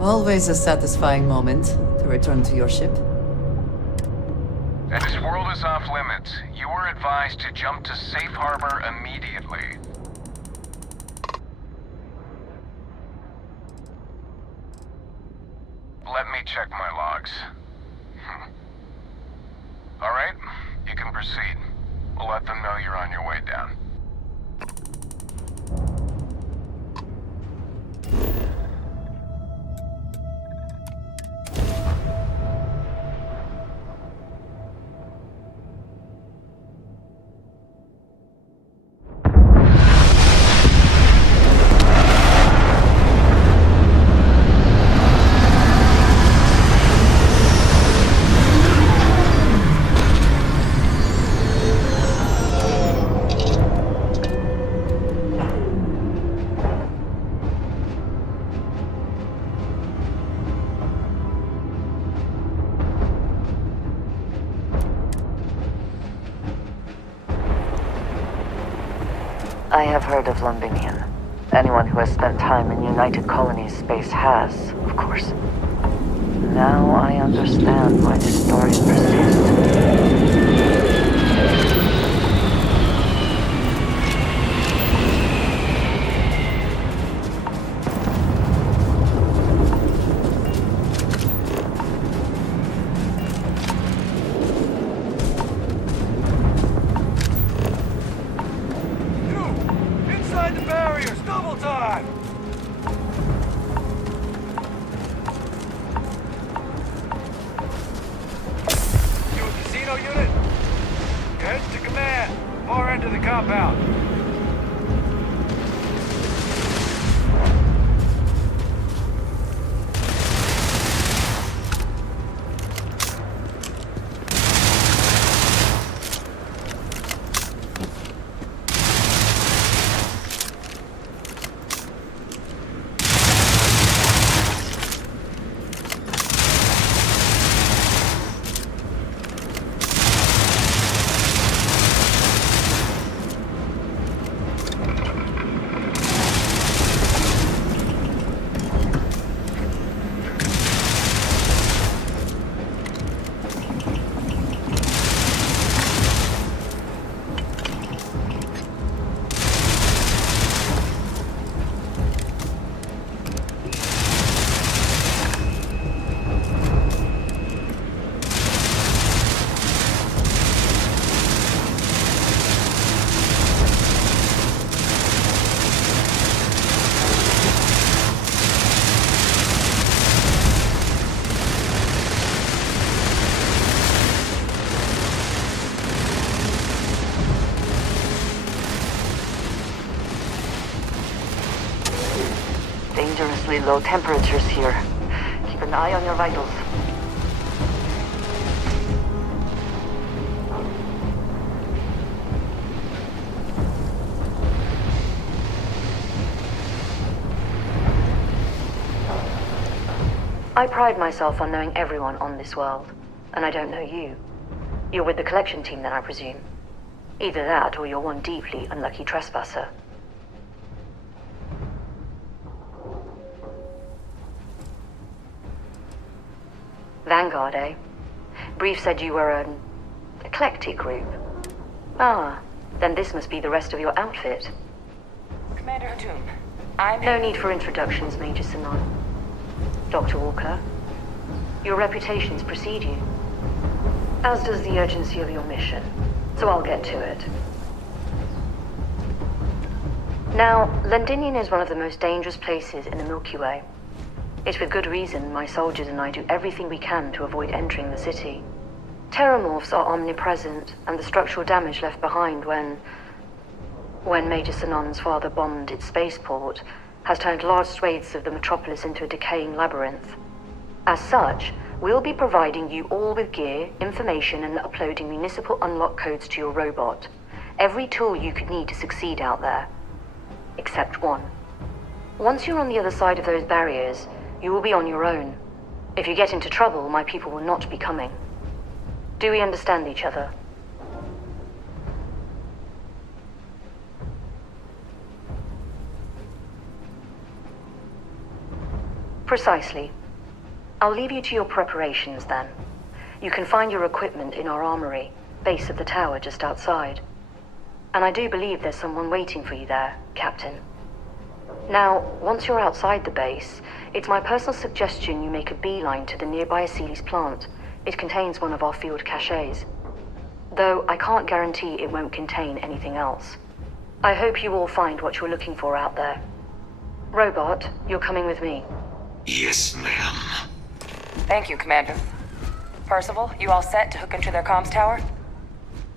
Always a satisfying moment to return to your ship. This world is off limits. You were advised to jump to safe harbor immediately. Let me check my logs. All right, you can proceed. We'll let them know you're on your way down. I have heard of Londinium. Anyone who has spent time in United Colonies space has, of course. Now I understand why the stories persist. Dangerously low temperatures here. Keep an eye on your vitals. I pride myself on knowing everyone on this world, and I don't know you. You're with the collection team then, I presume. Either that, or you're one deeply unlucky trespasser. Vanguard, eh? Brief said you were an eclectic group. Ah, then this must be the rest of your outfit. Commander Hatum, I'm... No need for introductions, Major Sanon. Dr. Walker, your reputations precede you, as does the urgency of your mission, so I'll get to it. Now, Londinium is one of the most dangerous places in the Milky Way. It's with good reason my soldiers and I do everything we can to avoid entering the city. Terramorphs are omnipresent, and the structural damage left behind when Major Sanon's father bombed its spaceport has turned large swathes of the metropolis into a decaying labyrinth. As such, we'll be providing you all with gear, information, and uploading municipal unlock codes to your robot. Every tool you could need to succeed out there. Except one. Once you're on the other side of those barriers, you will be on your own. If you get into trouble, my people will not be coming. Do we understand each other? Precisely. I'll leave you to your preparations then. You can find your equipment in our armory, base of the tower just outside. And I do believe there's someone waiting for you there, Captain. Now, once you're outside the base, it's my personal suggestion you make a beeline to the nearby Aceles plant. It contains one of our field caches. Though I can't guarantee it won't contain anything else. I hope you all find what you're looking for out there. Robot, you're coming with me. Yes, ma'am. Thank you, Commander. Percival, you all set to hook into their comms tower?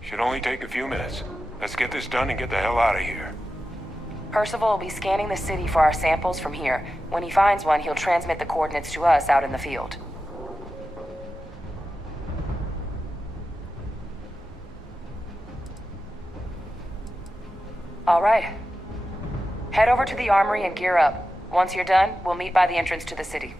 Should only take a few minutes. Let's get this done and get the hell out of here. Percival will be scanning the city for our samples from here. When he finds one, he'll transmit the coordinates to us out in the field. All right. Head over to the armory and gear up. Once you're done, we'll meet by the entrance to the city.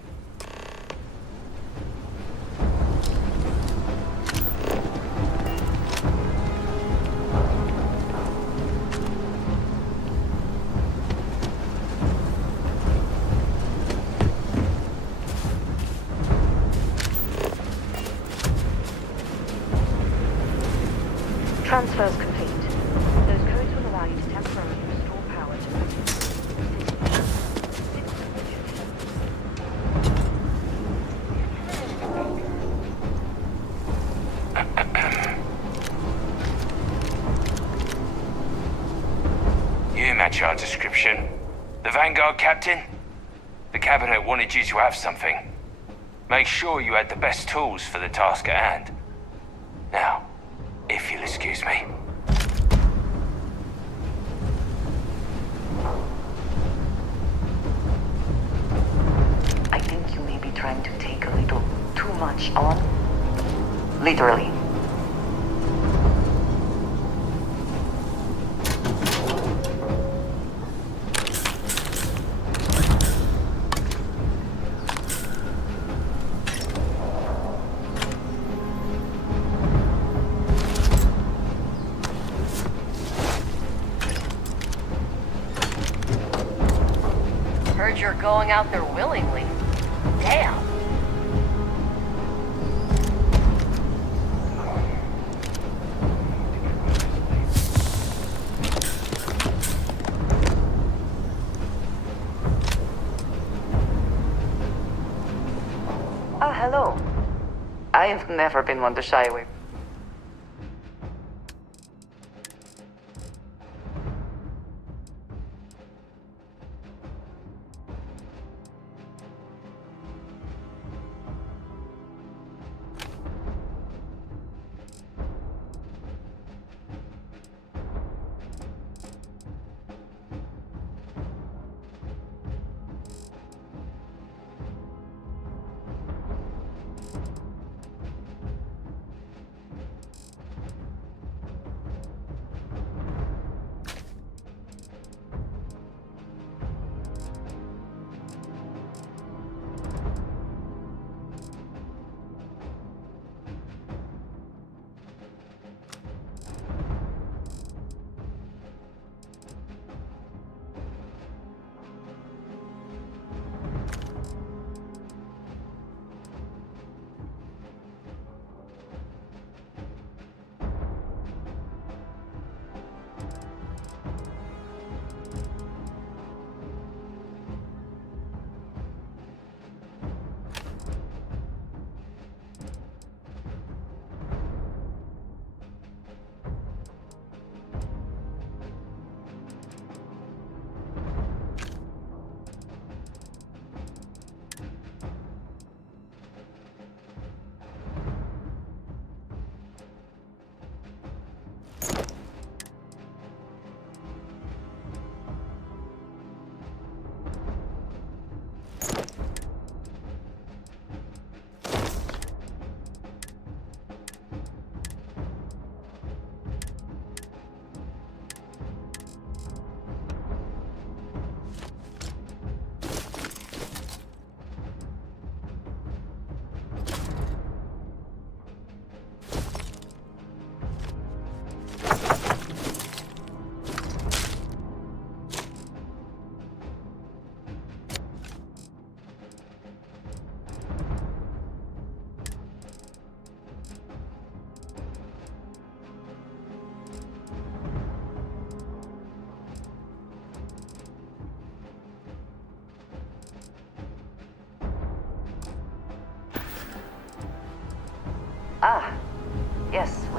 Transfer's complete. Those codes will allow you to temporarily restore power to You match our description. The Vanguard captain? The cabinet wanted you to have something. Make sure you had the best tools for the task at hand. Now, if you'll excuse me. I think you may be trying to take a little too much on. Literally. Heard you're going out there willingly. Damn. Hello. I've never been one to shy away.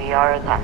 We are them.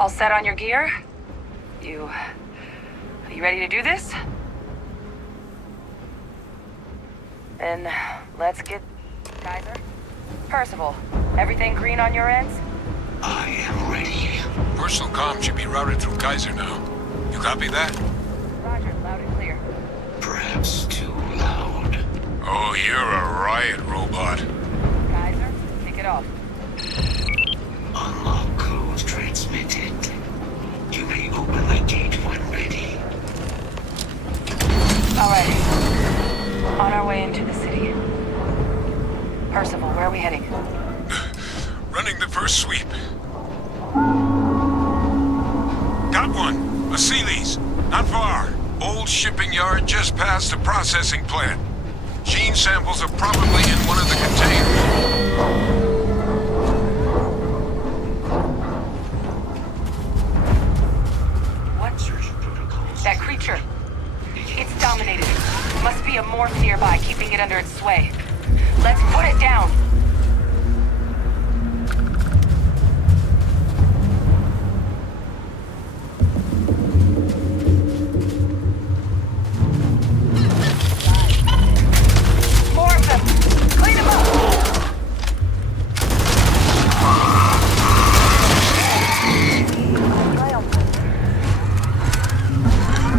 All set on your gear? Are you ready to do this? Then let's get... Kaiser? Percival, everything green on your ends? I am ready. Personal comm should be routed through Kaiser now. You copy that? Roger, loud and clear. Perhaps too loud. Oh, you're a riot robot. Kaiser, kick it off. Unlock code transmitted. You may open the gate when ready. Alright. On our way into the city. Percival, where are we heading? Running the first sweep. Got one. A Sealy's. Not far. Old shipping yard just past the processing plant. Gene samples are probably in one of the containers. That creature. It's dominated. Must be a morph nearby, keeping it under its sway. Let's put it down. More of them. Clean them up.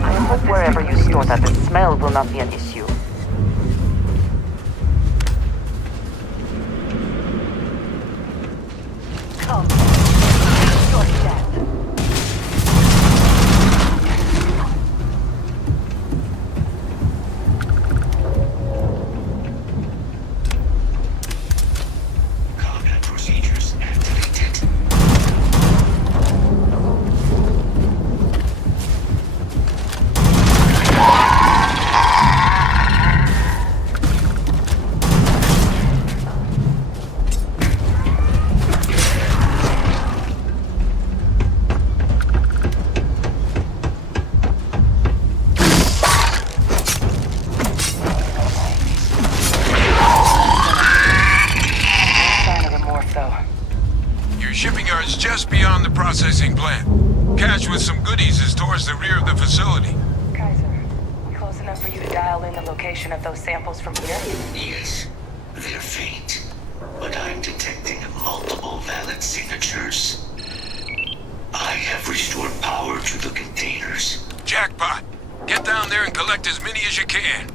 I hope wherever you store that, the smell will not be an issue. Come. Your death. Combat procedures activated. Sign of a morph, though. Your shipping yard's just beyond the processing plant. Cache with some goodies is towards the rear of the facility. Kaiser, close enough for you to dial in the location of those samples from here? Yes, they're faint, but I'm detecting multiple valid signatures. I have restored power to the containers. Jackpot! Get down there and collect as many as you can.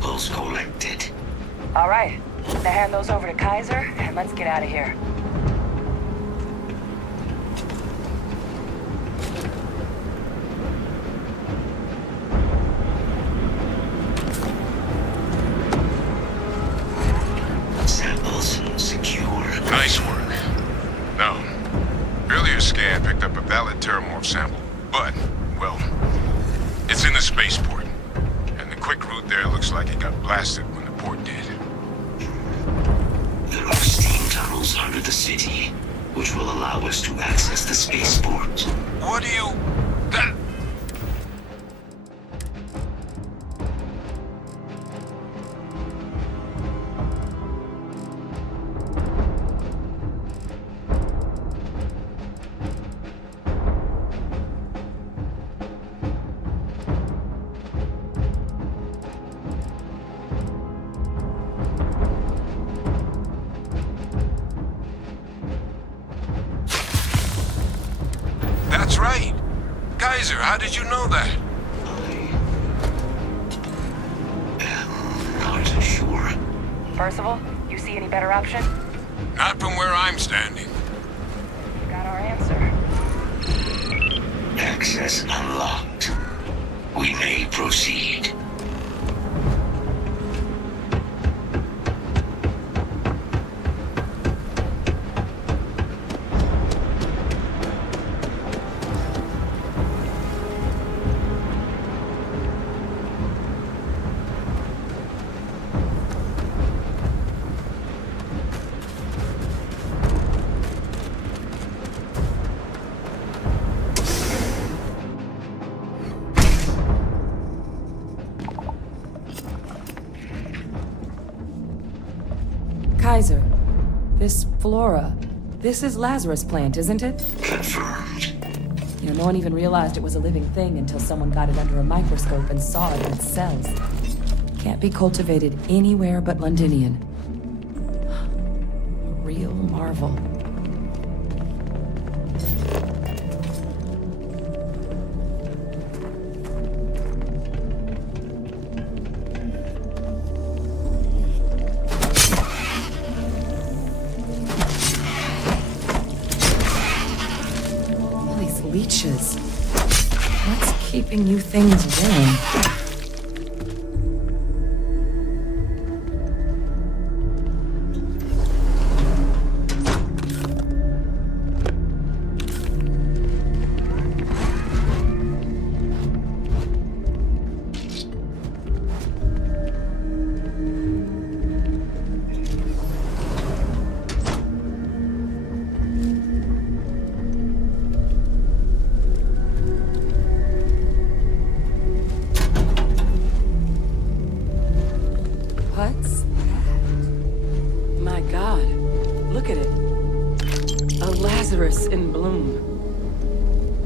samples collected. All right. Now hand those over to Kaiser, and let's get out of here. Samples secure. Nice work. Now, earlier scan picked up a valid Terramorph sample, but, well, it's in the spaceport. And the quick route there looks like it got blasted when the port did. There are steam tunnels under the city, which will allow us to access the spaceport. What do you... That... That's right. Kaiser, how did you know that? I am not sure. Percival, you see any better option? Not from where I'm standing. Got our answer. Access unlocked. We may proceed. Kaiser, this flora, this is Lazarus plant, isn't it? Confirmed. You know, no one even realized it was a living thing until someone got it under a microscope and saw it in its cells. Can't be cultivated anywhere but Londinian. A real marvel. Leeches. What's keeping you things warm? What's that? My God, look at it. A Lazarus in bloom.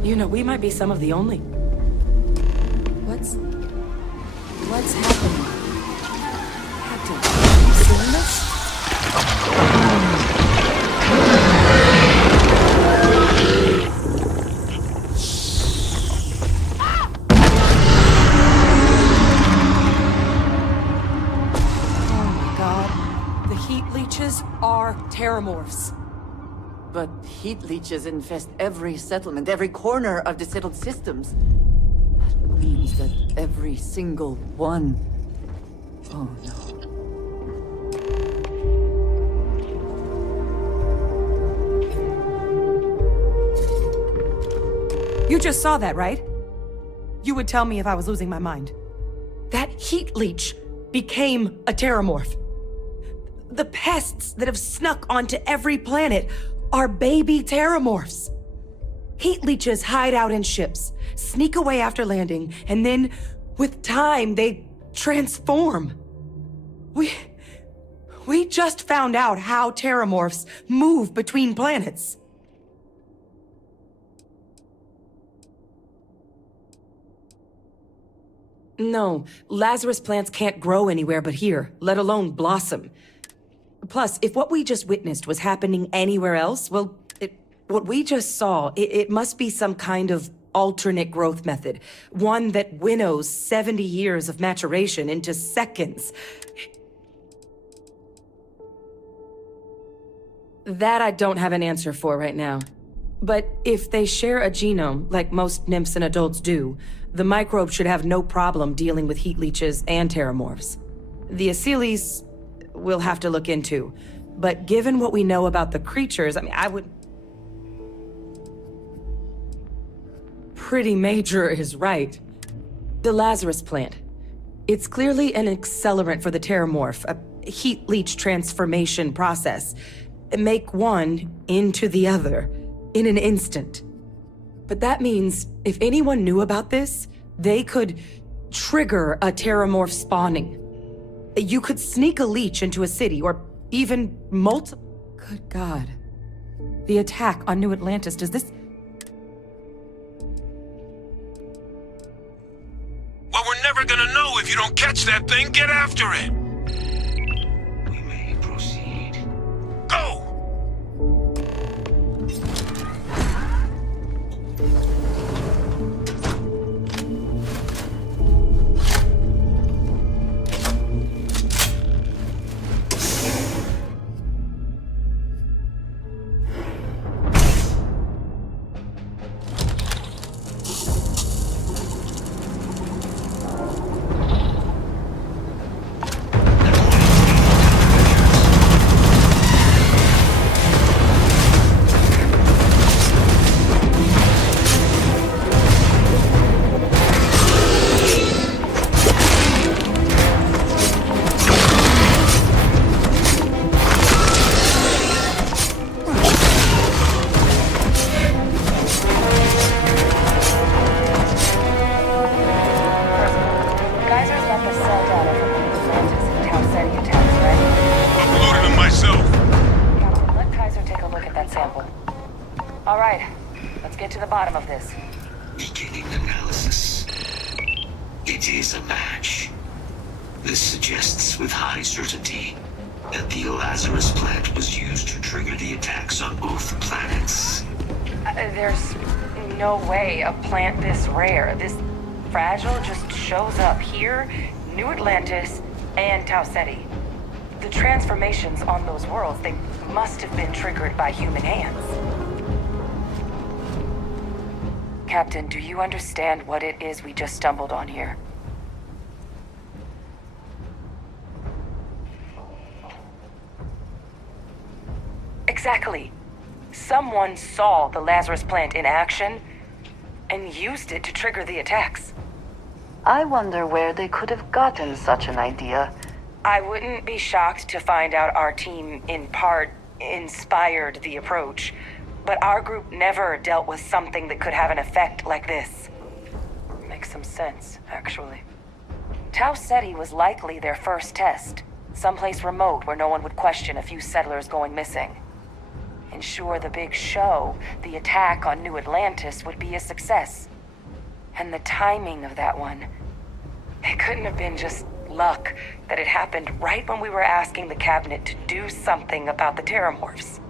You know, we might be some of the only... What's happening? Captain, you seeing this? Are Terramorphs. But heat leeches infest every settlement, every corner of the settled systems. That means that every single one... Oh no. You just saw that, right? You would tell me if I was losing my mind. That heat leech became a Terramorph. The pests that have snuck onto every planet are baby Terramorphs. Heat leeches hide out in ships, sneak away after landing, and then, with time, they transform. We just found out how Terramorphs move between planets. No, Lazarus plants can't grow anywhere but here, let alone blossom. Plus, if what we just witnessed was happening anywhere else, well, what we just saw, it must be some kind of alternate growth method. One that winnows 70 years of maturation into seconds. That I don't have an answer for right now. But if they share a genome, like most nymphs and adults do, the microbe should have no problem dealing with heat leeches and terramorphs. The Aciles we'll have to look into. But given what we know about the creatures, I would... Pretty Major is right. The Lazarus plant. It's clearly an accelerant for the terramorph, a heat leech transformation process. Make one into the other in an instant. But that means if anyone knew about this, they could trigger a terramorph spawning. You could sneak a leech into a city, or even multiple... Good God. The attack on New Atlantis, does this... Well, we're never gonna know if you don't catch that thing. Get after it! We may proceed. Go! Beginning analysis. It is a match. This suggests with high certainty that the Lazarus plant was used to trigger the attacks on both planets. There's no way a plant this rare, this fragile, just shows up here, New Atlantis, and Tau Ceti. The transformations on those worlds, they must have been triggered by human hands. Captain, do you understand what it is we just stumbled on here? Exactly. Someone saw the Lazarus plant in action and used it to trigger the attacks. I wonder where they could have gotten such an idea. I wouldn't be shocked to find out our team, in part, inspired the approach. But our group never dealt with something that could have an effect like this. Makes some sense, actually. Tau Ceti was likely their first test. Someplace remote where no one would question a few settlers going missing. Ensure the big show, the attack on New Atlantis, would be a success. And the timing of that one... It couldn't have been just luck that it happened right when we were asking the cabinet to do something about the terramorphs.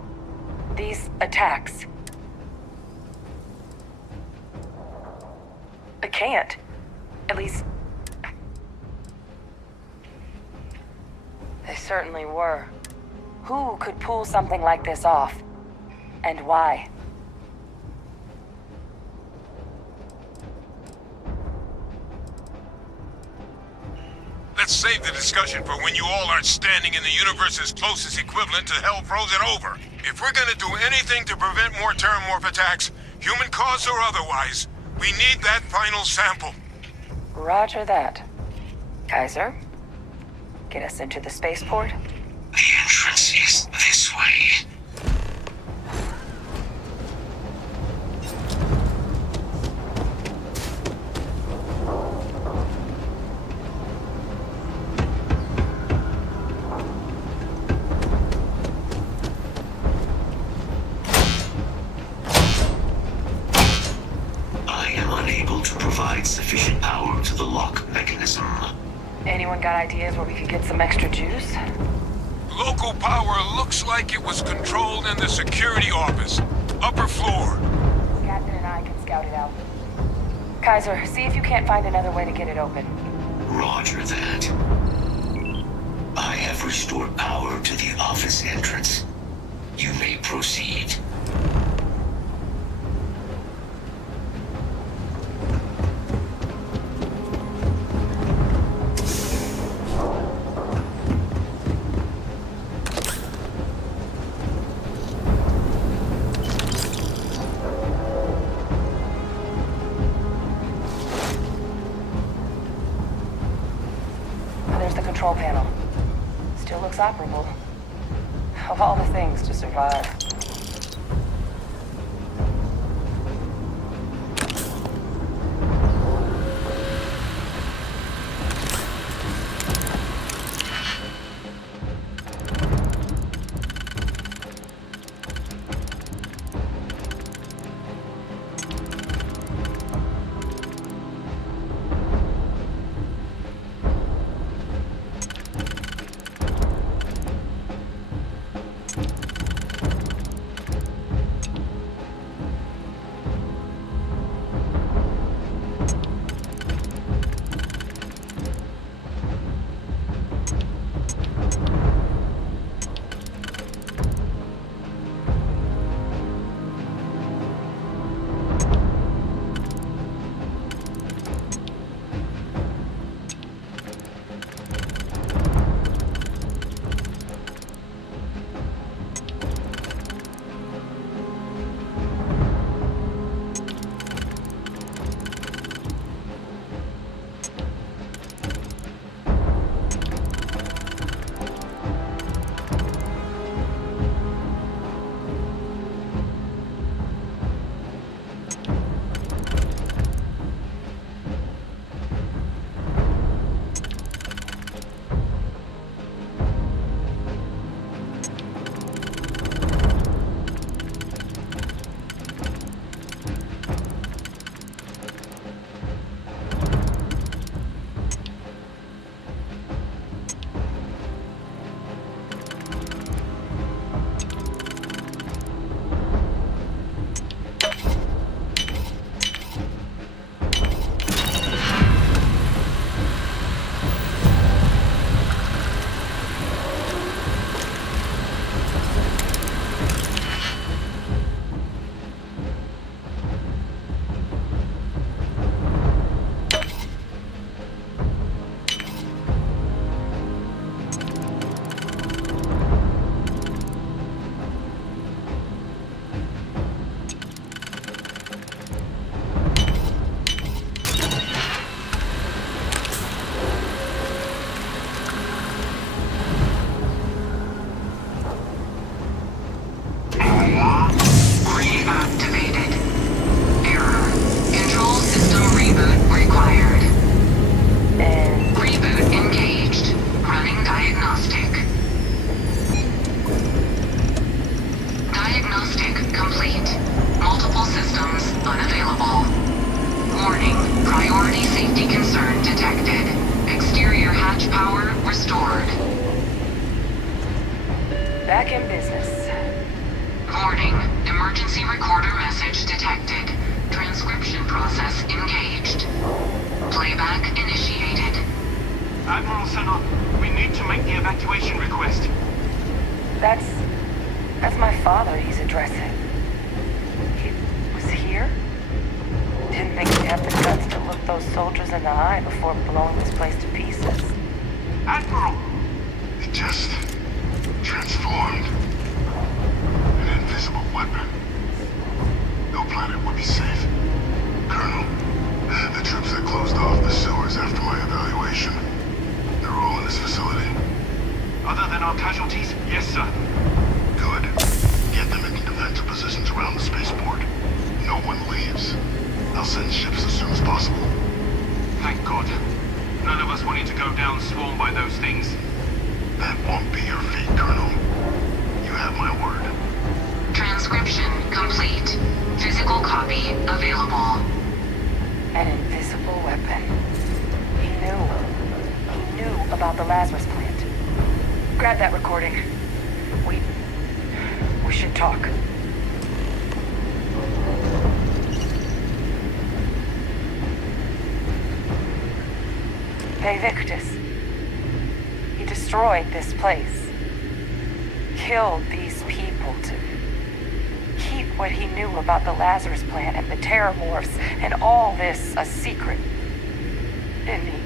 These attacks... I can't. At least... They certainly were. Who could pull something like this off? And why? Let's save the discussion for when you all aren't standing in the universe's closest equivalent to hell frozen over. If we're gonna do anything to prevent more terramorph attacks, human cause or otherwise, we need that final sample. Roger that. Kaiser, get us into the spaceport? The entrance is this way. Sufficient power to the lock mechanism. Anyone got ideas where we could get some extra juice? Local power looks like it was controlled in the security office. Upper floor. Captain and I can scout it out. Kaiser, see if you can't find another way to get it open. Roger that. I have restored power to the office entrance. You may proceed. There's the control panel. Still looks operable. Of all the things to survive. Back in business. Warning. Emergency recorder message detected. Transcription process engaged. Playback initiated. Admiral Senna, we need to make the evacuation request. That's my father he's addressing. He was here? Didn't think he'd have the guts to look those soldiers in the eye before blowing this place to pieces. Admiral! It just transformed. An invisible weapon. No planet would be safe. Colonel, the troops that closed off the sewers after my evaluation, they're all in this facility. Other than our casualties? Yes, sir. Good. Get them into defensive positions around the spaceport. No one leaves. I'll send ships as soon as possible. Thank God. None of us wanted to go down swarmed by those things. That won't be your fate, Colonel. You have my word. Transcription complete. Physical copy available. An invisible weapon. He knew about the Lazarus plant. Grab that recording. We should talk. Victus. He destroyed this place. Killed these people to keep what he knew about the Lazarus plant and the Terramorphs and all this a secret. Didn't he?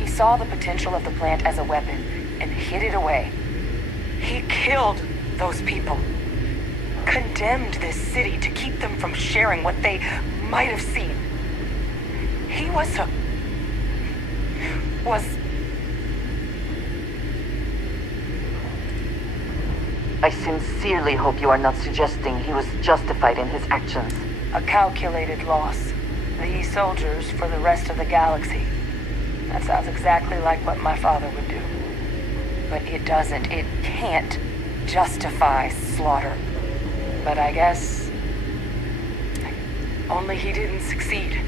He saw the potential of the plant as a weapon and hid it away. He killed those people. Condemned this city to keep them from sharing what they might have seen. He was I sincerely hope you are not suggesting he was justified in his actions. a calculated loss. These soldiers for the rest of the galaxy. That sounds exactly like what my father would do. But it doesn't. It can't justify slaughter. But I guess only he didn't succeed.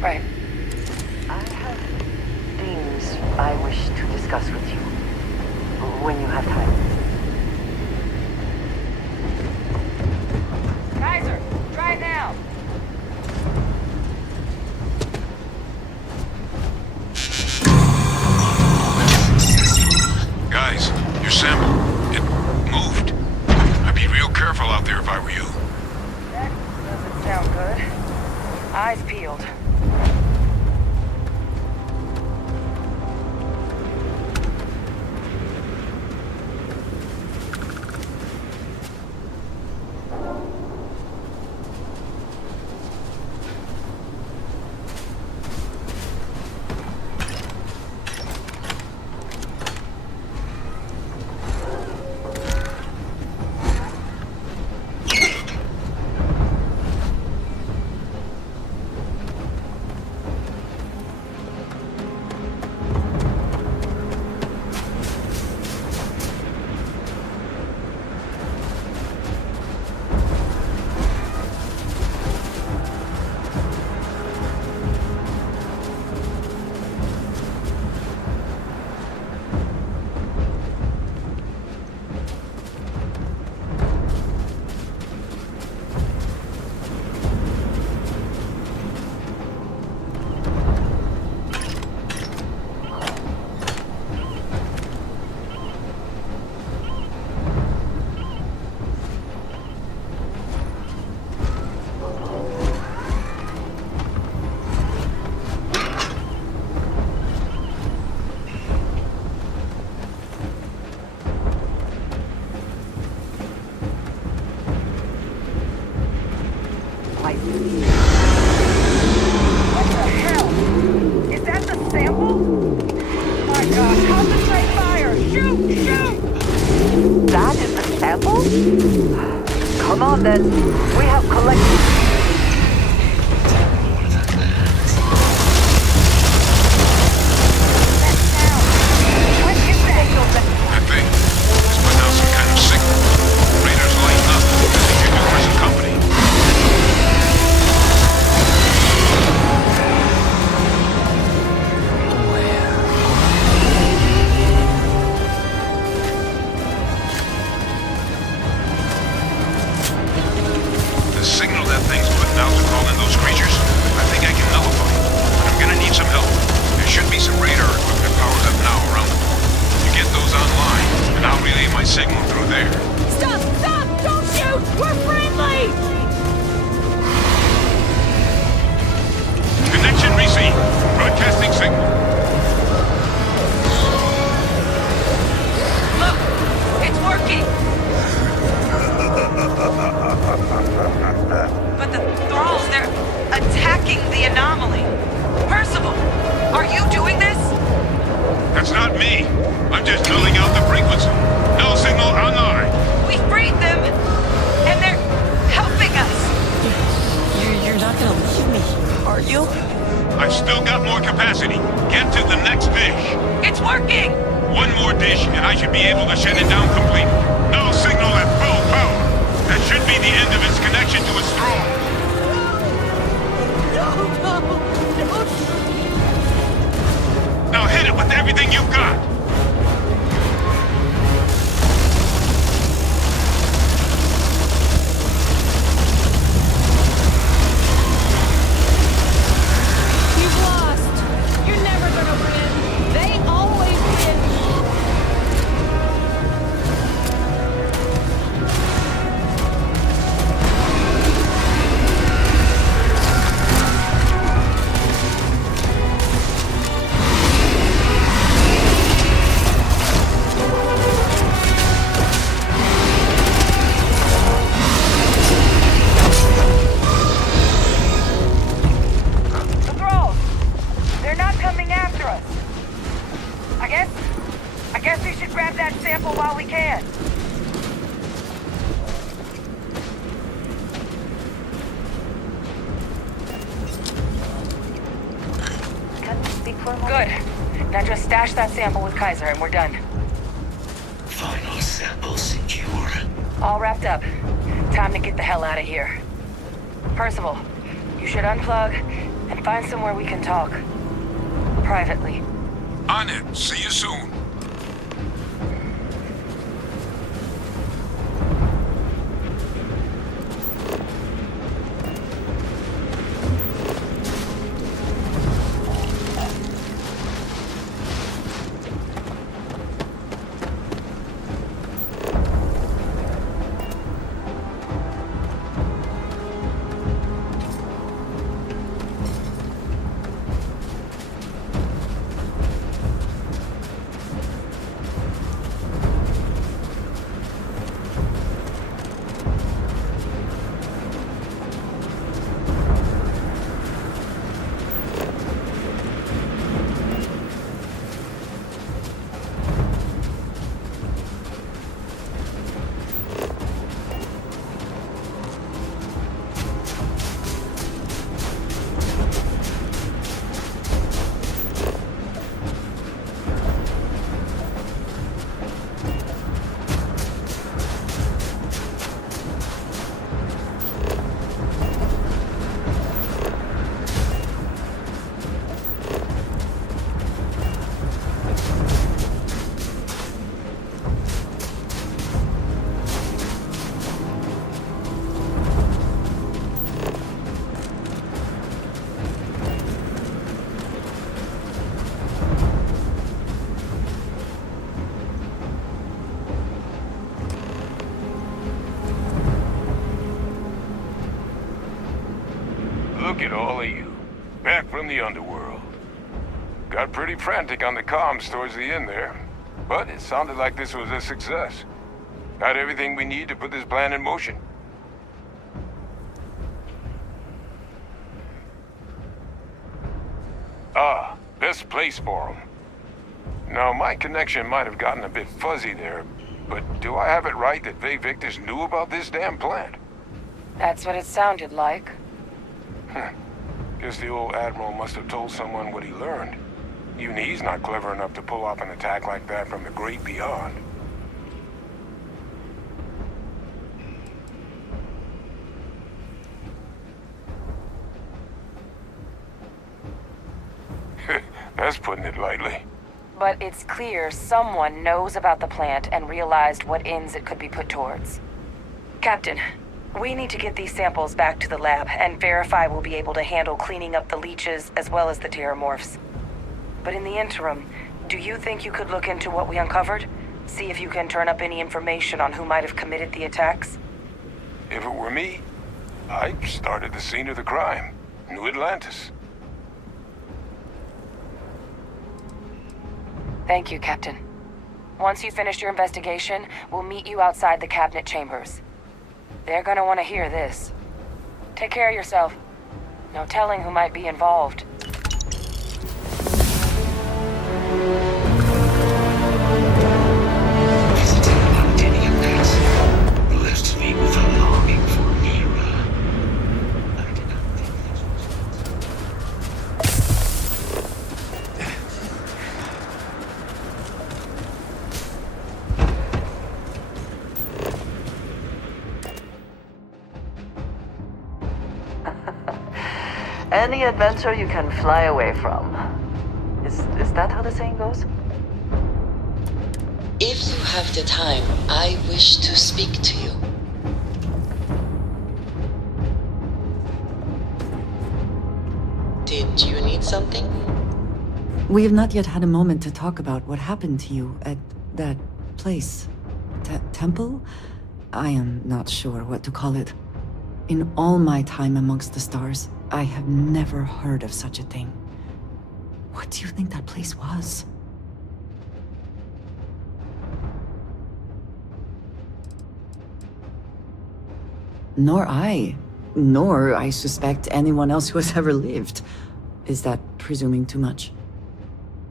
Right. I have things I wish to discuss with you. When you have time. Kaiser, try now. Guys, your sample, it moved. I'd be real careful out there if I were you. That doesn't sound good. Eyes peeled. What the hell? Is that the sample? My God, concentrate fire! Shoot! Shoot! That is the sample? Come on then. We have collected. That sound! What is that? That thing, it's putting out some kind of signal. Raiders lighten up. I think you're good for some company. The signal that thing's putting out to call in those creatures, I think I can nullify. But I'm gonna need some help. There should be some radar equipment powered up now around the port. You get those online, and I'll relay my signal through there. Stop! Stop! Don't shoot! We're friendly! Connection received. Broadcasting signal. Look! It's working! But the thralls, they're attacking the anomaly. Percival, are you doing this? That's not me. I'm just nulling out the frequency. Null signal online. We freed them, and they're helping us. You're not gonna leave me, are you? I've still got more capacity. Get to the next dish. It's working! One more dish, and I should be able to shut it down completely. Null signal at full power. That should be the end of its connection to its throne. No! Now Now hit it with everything you've got! You've lost. You're never gonna win. They always win. The thralls! They're not coming after us. I guess we should grab that sample while we can. Can you speak for a moment? Good. Now just stash that sample with Kaiser and we're done. Final sample secure. All wrapped up. Time to get the hell out of here. Percival, you should unplug and find somewhere we can talk. Privately. On it. See you soon. Look at all of you. Back from the underworld. Got pretty frantic on the comms towards the end there. But it sounded like this was a success. Got everything we need to put this plan in motion. Ah, best place for them. Now, my connection might have gotten a bit fuzzy there, but do I have it right that Vay Victus knew about this damn plant? That's what it sounded like. Guess the old Admiral must have told someone what he learned. Even he's not clever enough to pull off an attack like that from the great beyond. That's putting it lightly. But it's clear someone knows about the plant and realized what ends it could be put towards. Captain, we need to get these samples back to the lab and verify we'll be able to handle cleaning up the leeches as well as the terramorphs. But in the interim, do you think you could look into what we uncovered? See if you can turn up any information on who might have committed the attacks? If it were me, I'd start at the scene of the crime. New Atlantis. Thank you, Captain. Once you finish your investigation, we'll meet you outside the cabinet chambers. They're gonna want to hear this. Take care of yourself. No telling who might be involved. Visiting Londinium Nets left me with a longing for Mira. I did not think this Any adventure you can fly away from is that how the saying goes? If you have the time, I wish to speak to you. Did you need something? We have not yet had a moment to talk about what happened to you at that place. Temple? I am not sure what to call it. In all my time amongst the stars, I have never heard of such a thing. What do you think that place was? Nor I suspect anyone else who has ever lived. Is that presuming too much?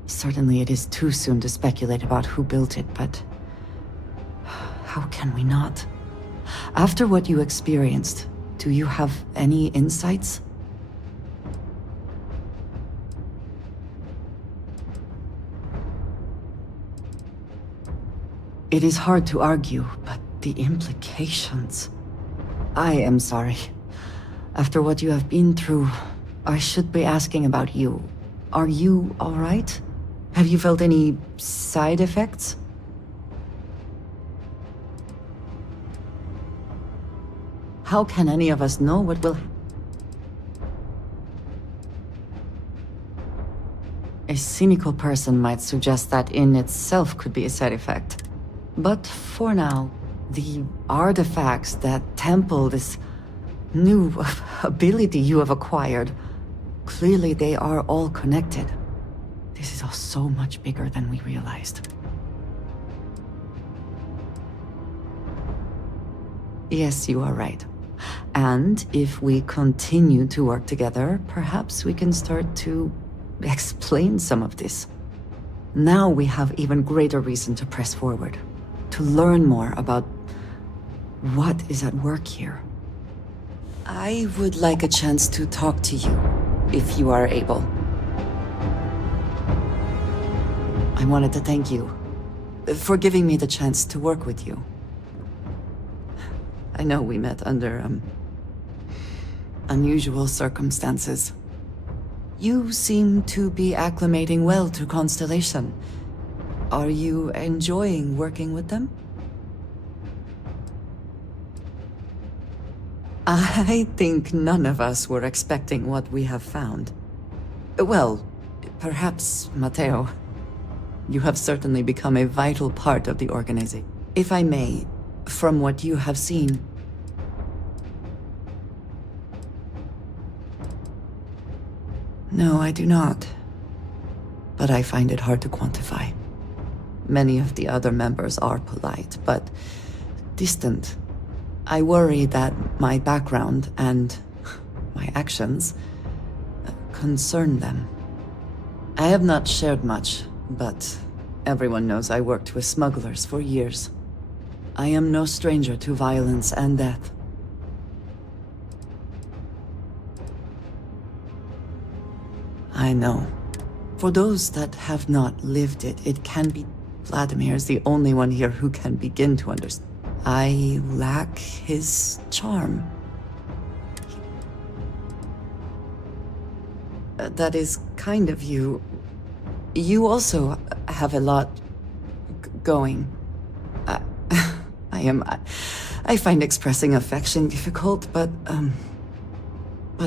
Certainly it is too soon to speculate about who built it, but how can we not? After what you experienced, do you have any insights? It is hard to argue, but the implications... I am sorry. After what you have been through, I should be asking about you. Are you all right? Have you felt any side effects? How can any of us know what will... A cynical person might suggest that in itself could be a side effect. But for now, the artifacts, that temple, this new ability you have acquired, clearly they are all connected. This is all so much bigger than we realized. Yes, you are right. And if we continue to work together, perhaps we can start to explain some of this. Now we have even greater reason to press forward, to learn more about what is at work here. I would like a chance to talk to you, if you are able. I wanted to thank you for giving me the chance to work with you. I know we met under, unusual circumstances. You seem to be acclimating well to Constellation. Are you enjoying working with them? I think none of us were expecting what we have found. Well, perhaps Matteo. You have certainly become a vital part of the organization. If I may, from what you have seen... No, I do not. But I find it hard to quantify. Many of the other members are polite, but distant. I worry that my background and my actions concern them. I have not shared much, but everyone knows I worked with smugglers for years. I am no stranger to violence and death. I know. For those that have not lived it, it can be... Vladimir is the only one here who can begin to understand. I lack his charm. That is kind of you. You also have a lot going. I find expressing affection difficult, but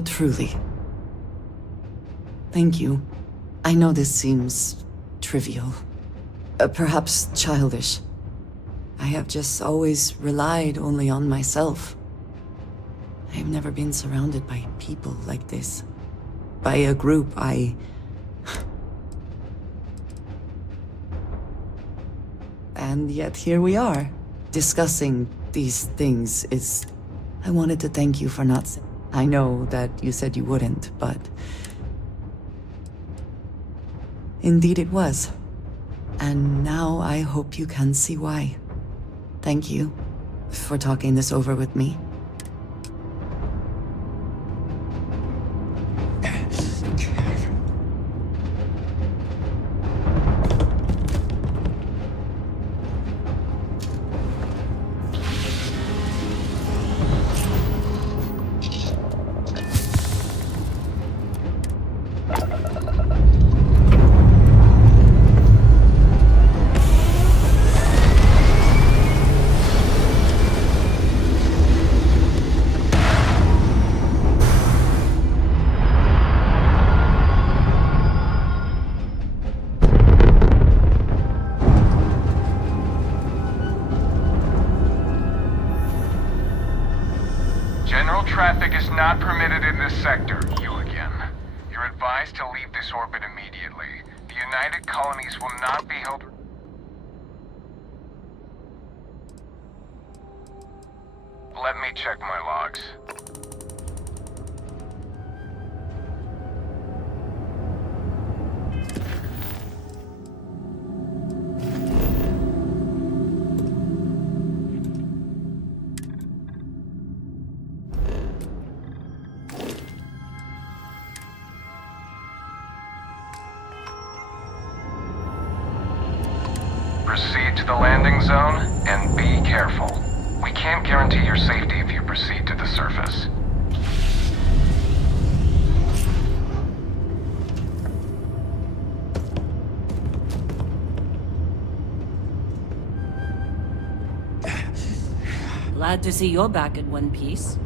truly. Thank you. I know this seems trivial. Perhaps childish. I have just always relied only on myself. I have never been surrounded by people like this. By a group And yet here we are, discussing these things. I wanted to thank you for not... I know that you said you wouldn't, but... Indeed it was. And now I hope you can see why. Thank you for talking this over with me. traffic is not permitted in this sector. You again. You're advised to leave this orbit immediately. The United Colonies will not be held... Let me check my logs. Proceed to the landing zone, and be careful. We can't guarantee your safety if you proceed to the surface. Glad to see you're back in one piece.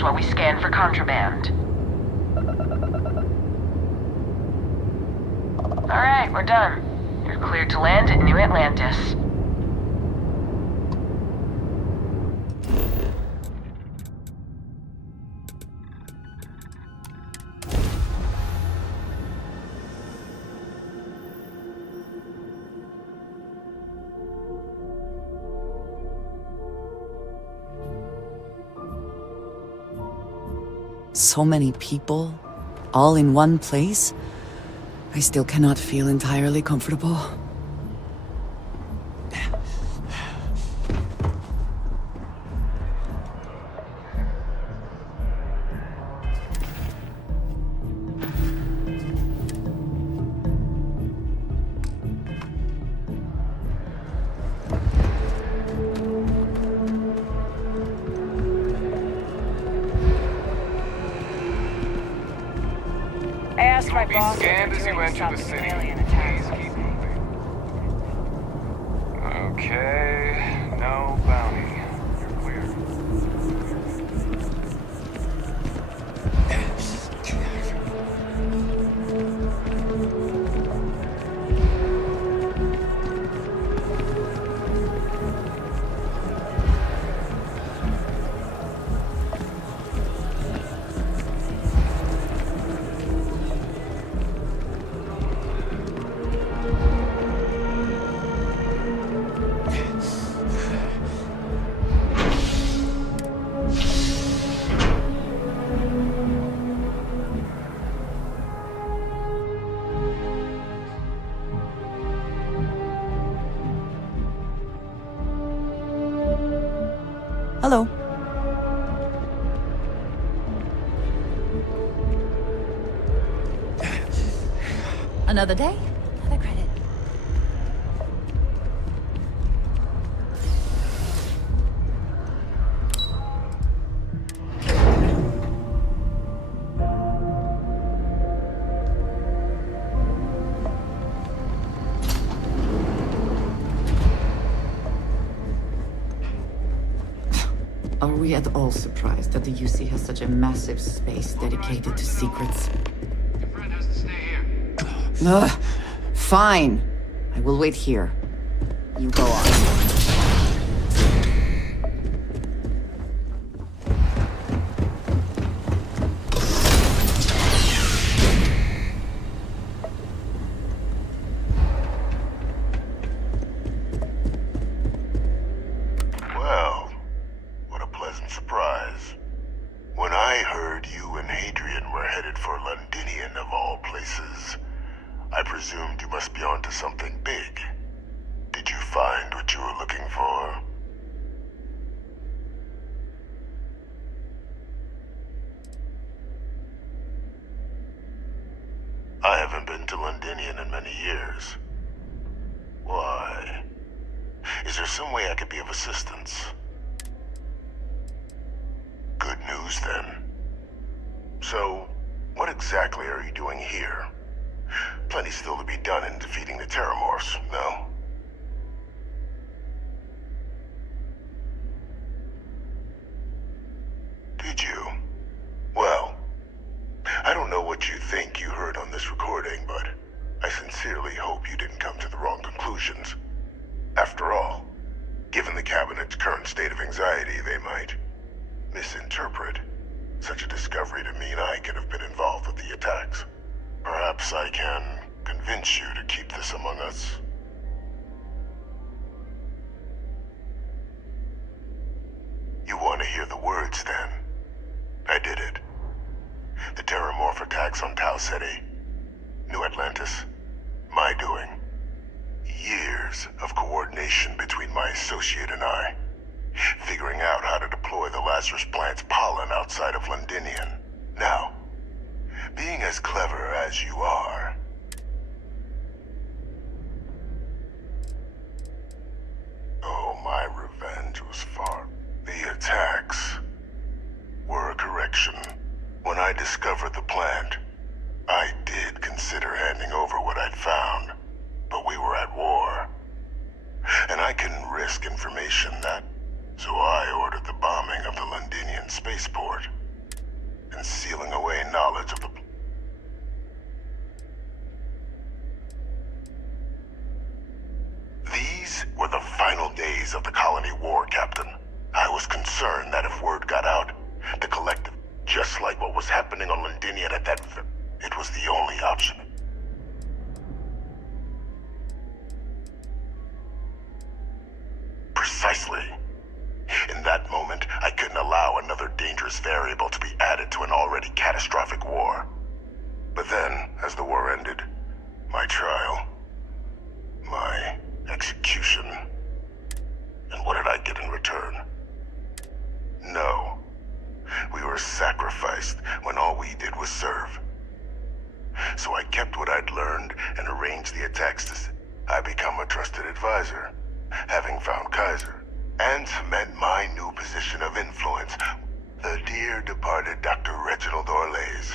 While we scan for contraband. Alright, we're done. You're cleared to land at New Atlantis. So many people, all in one place. I still cannot feel entirely comfortable. My Be boss scanned as you enter the city. Please keep moving. Okay, no bounty. You're clear. Hello. Another day, another credit. Are we at all surprised that the UC has such a massive space dedicated to secrets? Your friend has to stay here. Ugh, Fine. I will wait here. You go on. Well, what a pleasant surprise. When I heard you and Hadrian were headed for Londinian of all places, I presumed you must be onto something big. Did you find what you were looking for? I haven't been to Londinian in many years. Why? Is there some way I could be of assistance? Good news, then. So, what exactly are you doing here? Plenty still to be done in defeating the Terramorphs, no? Did you? Well, I don't know what you think you heard on this recording, but I sincerely hope you didn't come to the wrong conclusions. After all, given the Cabinet's current state of anxiety, they might misinterpret such a discovery to mean I could have been involved with the attacks. Perhaps I can convince you to keep this among us. You want to hear the words, then? I did it. The Terramorph attacks on Tau Ceti, New Atlantis, my doing. Years of coordination between my associate and I, figuring out how to deploy the Lazarus plant's pollen outside of Londinian. Now, being as clever as you are, oh, my revenge was far. The attacks were a correction. When I discovered the plant, I did consider handing over what I'd found, but we were at war. And I couldn't risk information so I ordered the bombing of the Londinian spaceport and sealing away knowledge of the... These were the final days of the colony war, Captain. I was concerned that if word got out, the collective, just like what was happening on Londinian at that... It was the only option. Precisely. In that moment, I couldn't allow another dangerous variable to be added to an already catastrophic war. But then, as the war ended, my trial, my execution, and what did I get in return? No. We were sacrificed when all we did was serve. So I kept what I'd learned and arranged the attacks to... I become a trusted advisor, having found Kaiser, and cement my new position of influence. The dear departed Dr. Reginald Orlays,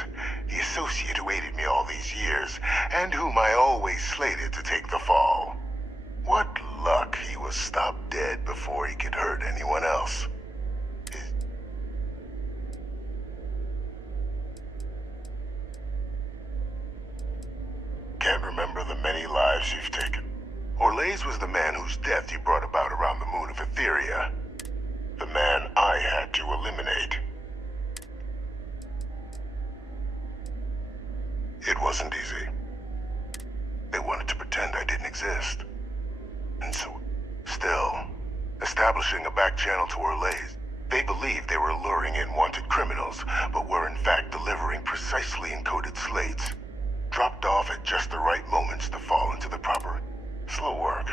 the associate who aided me all these years, and whom I always slated to take the fall. What luck he was stopped dead before he could hurt anyone else. Can't remember the many lives you've taken. Orlays was the man whose death you brought about around the moon of Etheria. The man I had to eliminate. It wasn't easy. They wanted to pretend I didn't exist. And so, still, establishing a back channel to Orlays, they believed they were luring in wanted criminals, but were in fact delivering precisely encoded slates, dropped off at just the right moments to fall into the proper... slow work.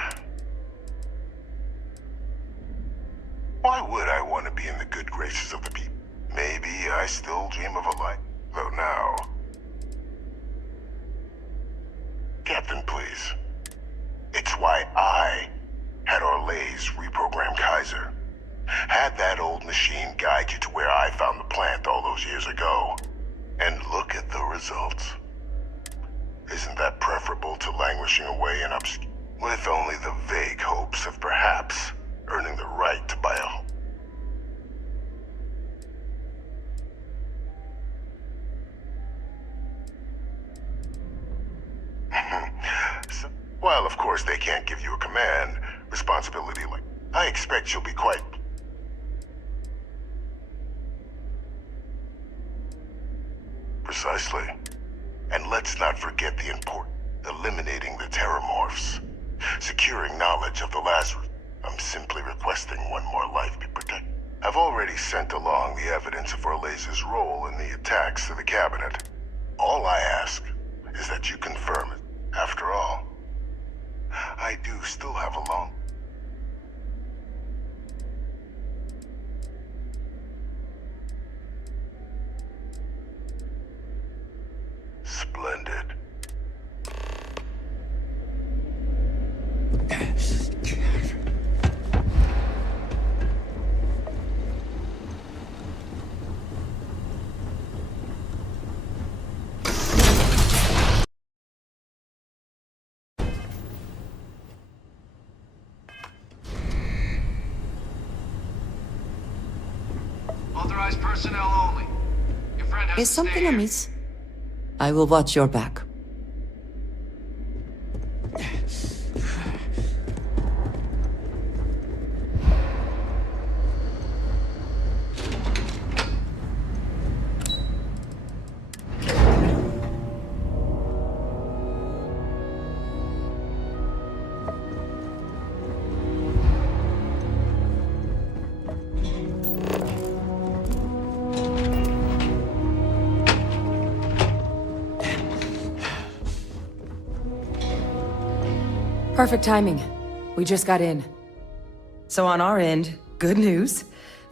Why would I want to be in the good graces of the people? Maybe I still dream of a life, though now... Captain, please. It's why I had Orlays reprogram Kaiser. Had that old machine guide you to where I found the plant all those years ago. And look at the results. Isn't that preferable to languishing away in obscurity? With only the vague hopes of perhaps earning the right to buy a home. So, While of course they can't give you a command, responsibility like... I expect you'll be quite... Precisely. And let's not forget the important... eliminating the terramorphs. Securing knowledge of the Lazarus. I'm simply requesting one more life be protected. I've already sent along the evidence of Orlez's role in the attacks to the cabinet. All I ask is that you confirm it. After all, I do still have a long... Splendid. Authorized personnel only. Your friend has Is to something stay here. amiss? I will watch your back. Perfect timing. We just got in. So on our end, good news.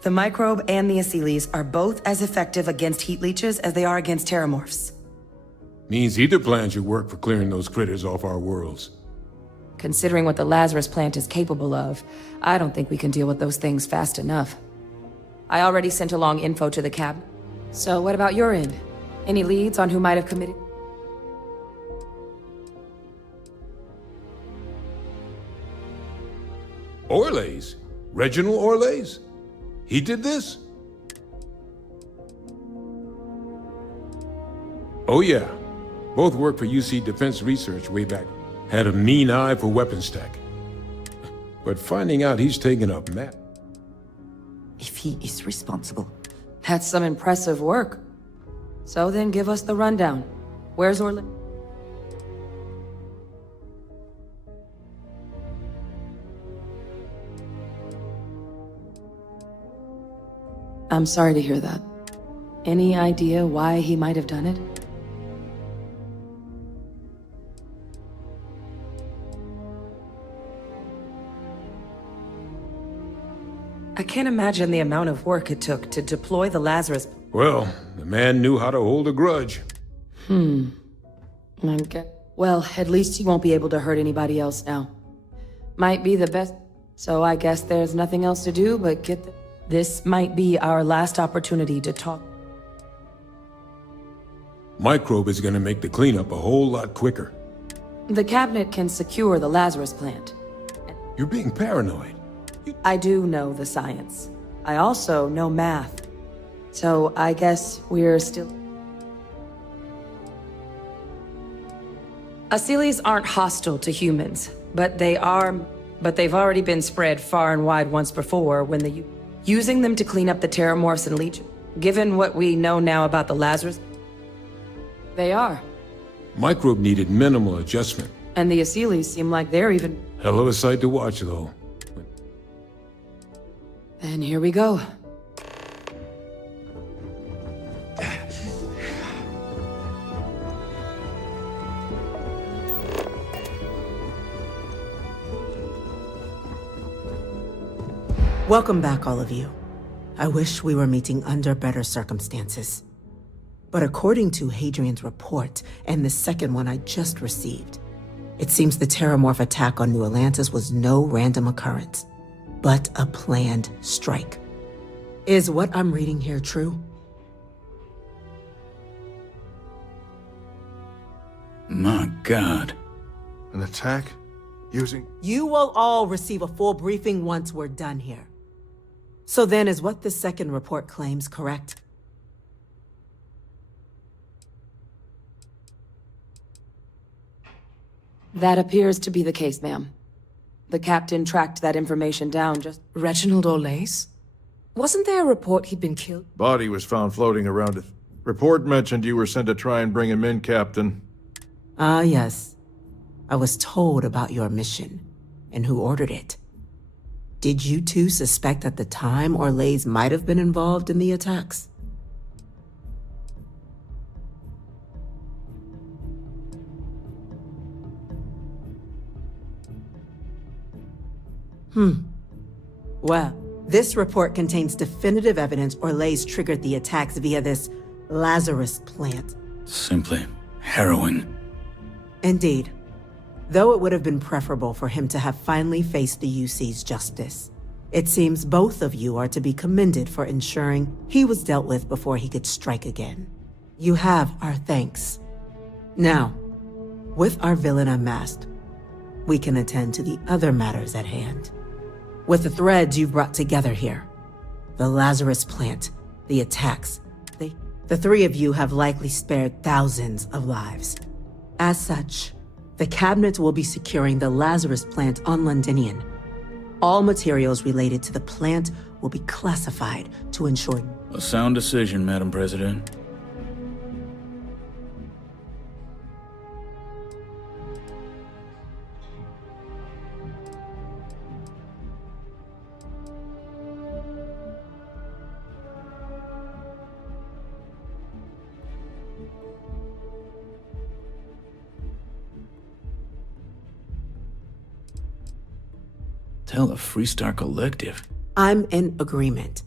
The microbe and the Asylees are both as effective against heat leeches as they are against terramorphs. Means either plan should work for clearing those critters off our worlds. Considering what the Lazarus plant is capable of, I don't think we can deal with those things fast enough. I already sent along info to the cab. So what about your end? Any leads on who might have committed? Orlez? Reginald Orlez? He did this? Oh yeah. Both worked for UC Defense Research way back. Had a mean eye for weapons tech. But finding out he's taken up Matt. If he is responsible. That's some impressive work. So then give us the rundown. Where's Orlez? I'm sorry to hear that. Any idea why he might have done it? I can't imagine the amount of work it took to deploy the Lazarus. Well, the man knew how to hold a grudge. Okay. Well, at least he won't be able to hurt anybody else now. Might be the best. So I guess there's nothing else to do but get the... This might be our last opportunity to talk. Microbe is gonna make the cleanup a whole lot quicker. The cabinet can secure the Lazarus plant. You're being paranoid. I do know the science. I also know math. So I guess we're still... Asylees aren't hostile to humans, but they've already been spread far and wide once before when the... Using them to clean up the terramorphs and leech... Given what we know now about the Lazarus... They are. Microbe needed minimal adjustment. And the Asylees seem like they're even... Hell of a sight to watch, though. And here we go. Welcome back, all of you. I wish we were meeting under better circumstances. But according to Hadrian's report, and the second one I just received, it seems the Terramorph attack on New Atlantis was no random occurrence, but a planned strike. Is what I'm reading here true? My God. An attack? Using... You will all receive a full briefing once we're done here. So then, is what the second report claims correct? That appears to be the case, ma'am. The captain tracked that information down just... Reginald Olace? Wasn't there a report he'd been killed? Body was found floating around it. Report mentioned you were sent to try and bring him in, Captain. Ah, yes. I was told about your mission and who ordered it. Did you two suspect at the time Orlays might have been involved in the attacks? Well, this report contains definitive evidence Orlays triggered the attacks via this Lazarus plant. Simply harrowing. Indeed. Though it would have been preferable for him to have finally faced the UC's justice. It seems both of you are to be commended for ensuring he was dealt with before he could strike again. You have our thanks. Now, with our villain unmasked, we can attend to the other matters at hand. With the threads you've brought together here, the Lazarus plant, the attacks, the three of you have likely spared thousands of lives. As such, the Cabinet will be securing the Lazarus plant on Londinian. All materials related to the plant will be classified to ensure... A sound decision, Madam President. Tell the Freestar Collective. I'm in agreement.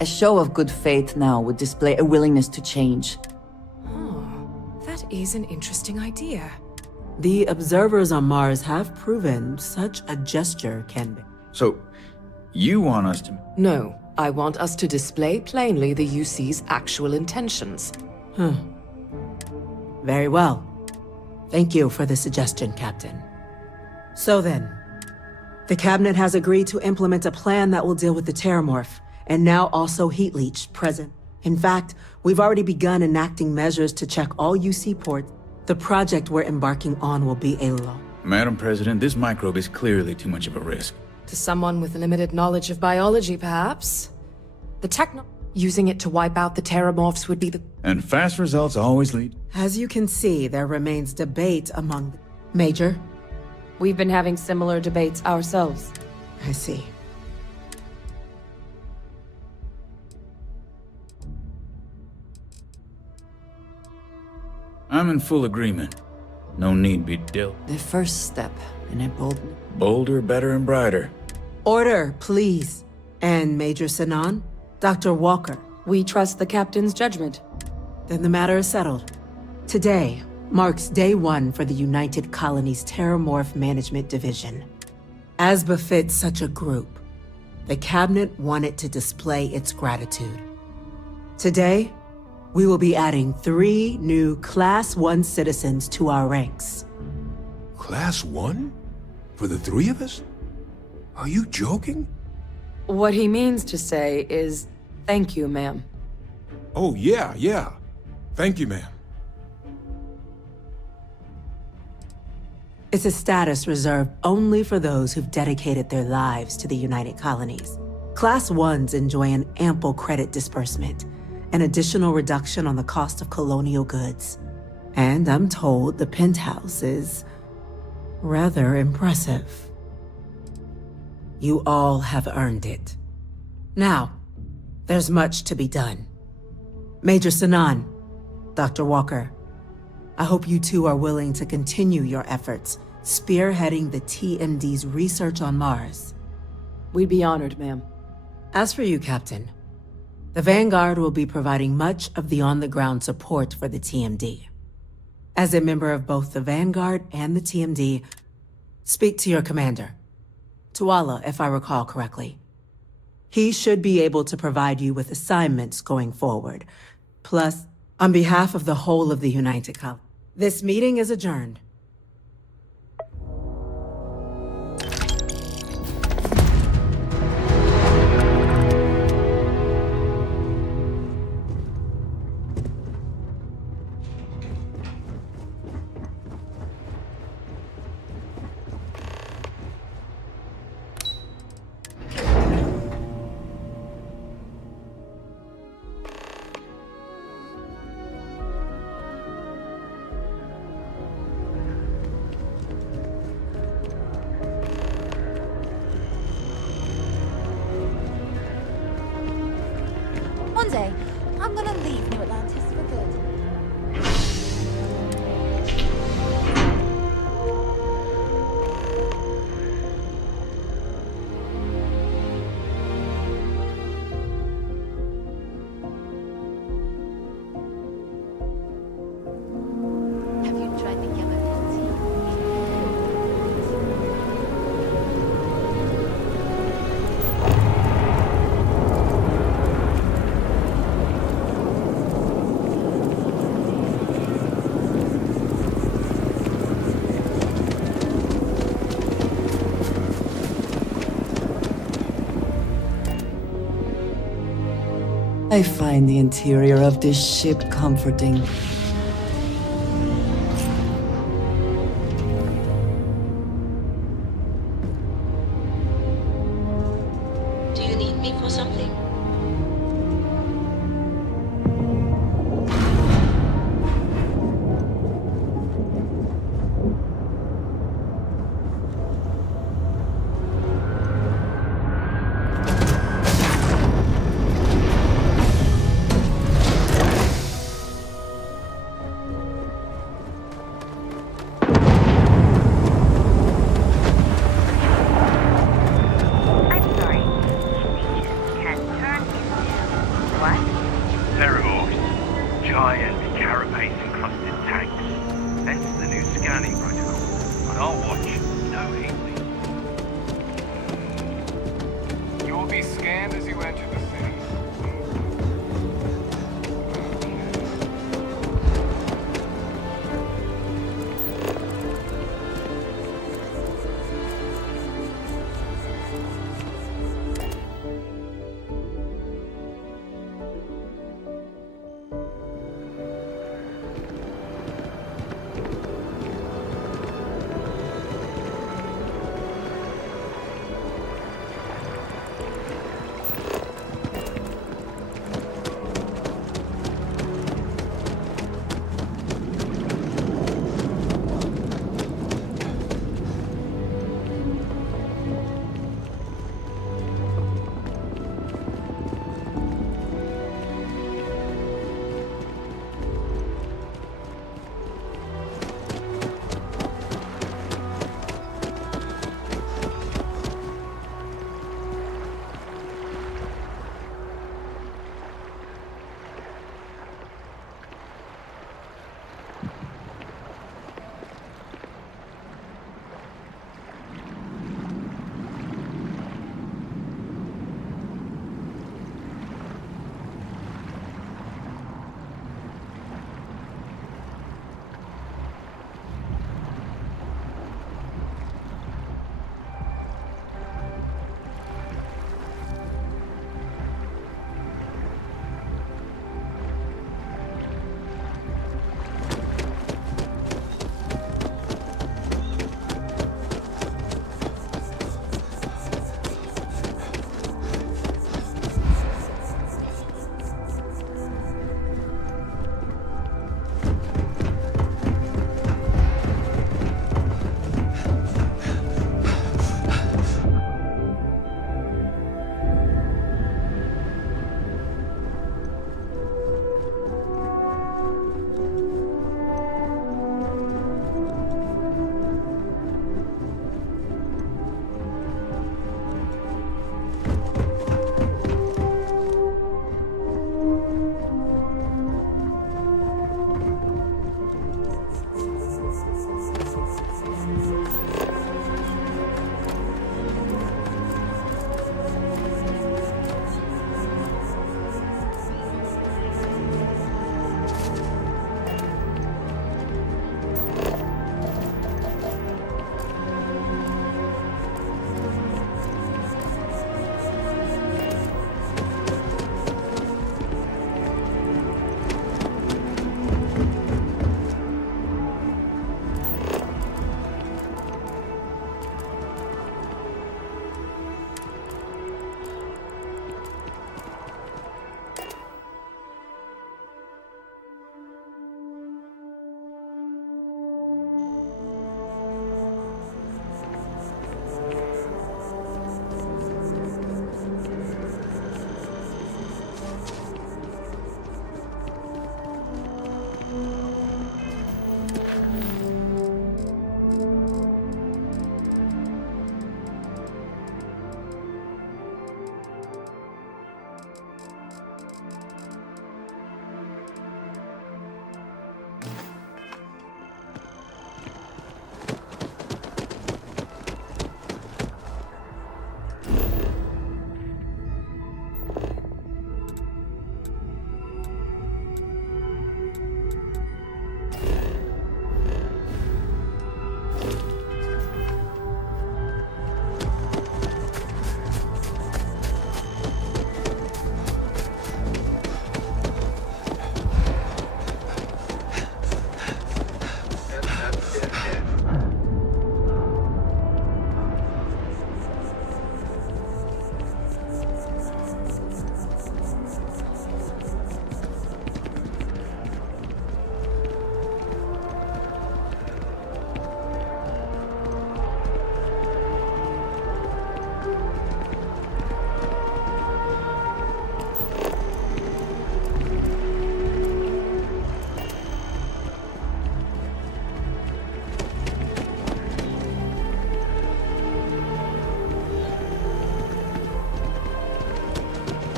A show of good faith now would display a willingness to change. That is an interesting idea. The observers on Mars have proven such a gesture can be. So, you want us to... No, I want us to display plainly the UC's actual intentions. Very well. Thank you for the suggestion, Captain. So then, the Cabinet has agreed to implement a plan that will deal with the Terramorph, and now also Heat Leech present. In fact, we've already begun enacting measures to check all UC ports. The project we're embarking on will be a law. Madam President, this microbe is clearly too much of a risk. To someone with limited knowledge of biology, perhaps. Using it to wipe out the Terramorphs would be the... And fast results always lead... As you can see, there remains debate among... Major? We've been having similar debates ourselves. I see. I'm in full agreement. No need be dealt. The first step in a bold... Bolder, better, and brighter. Order, please. And Major Sinan? Dr. Walker. We trust the Captain's judgment. Then the matter is settled. Today marks day one for the United Colonies Terramorph Management Division. As befits such a group, the Cabinet wanted to display its gratitude. Today, we will be adding 3 new Class 1 citizens to our ranks. Class 1? For the 3 of us? Are you joking? What he means to say is, thank you, ma'am. Oh, yeah. Thank you, ma'am. It's a status reserved only for those who've dedicated their lives to the United Colonies. Class 1s enjoy an ample credit disbursement, an additional reduction on the cost of colonial goods. And I'm told the penthouse is rather impressive. You all have earned it. Now, there's much to be done. Major Sinan, Dr. Walker, I hope you two are willing to continue your efforts, spearheading the TMD's research on Mars. We'd be honored, ma'am. As for you, Captain, the Vanguard will be providing much of the on-the-ground support for the TMD. As a member of both the Vanguard and the TMD, speak to your commander, Tuala, if I recall correctly. He should be able to provide you with assignments going forward. Plus, on behalf of the whole of the United Colonies, this meeting is adjourned. I'm gonna leave New Atlantis for good. Have you tried the chamomile tea? I find the interior of this ship comforting. Do you need me for something? Theramorphs. Giant, carapace-encrusted tanks. Hence the new scanning protocol. On our watch, no heat leaks. You will be scanned as you enter the city.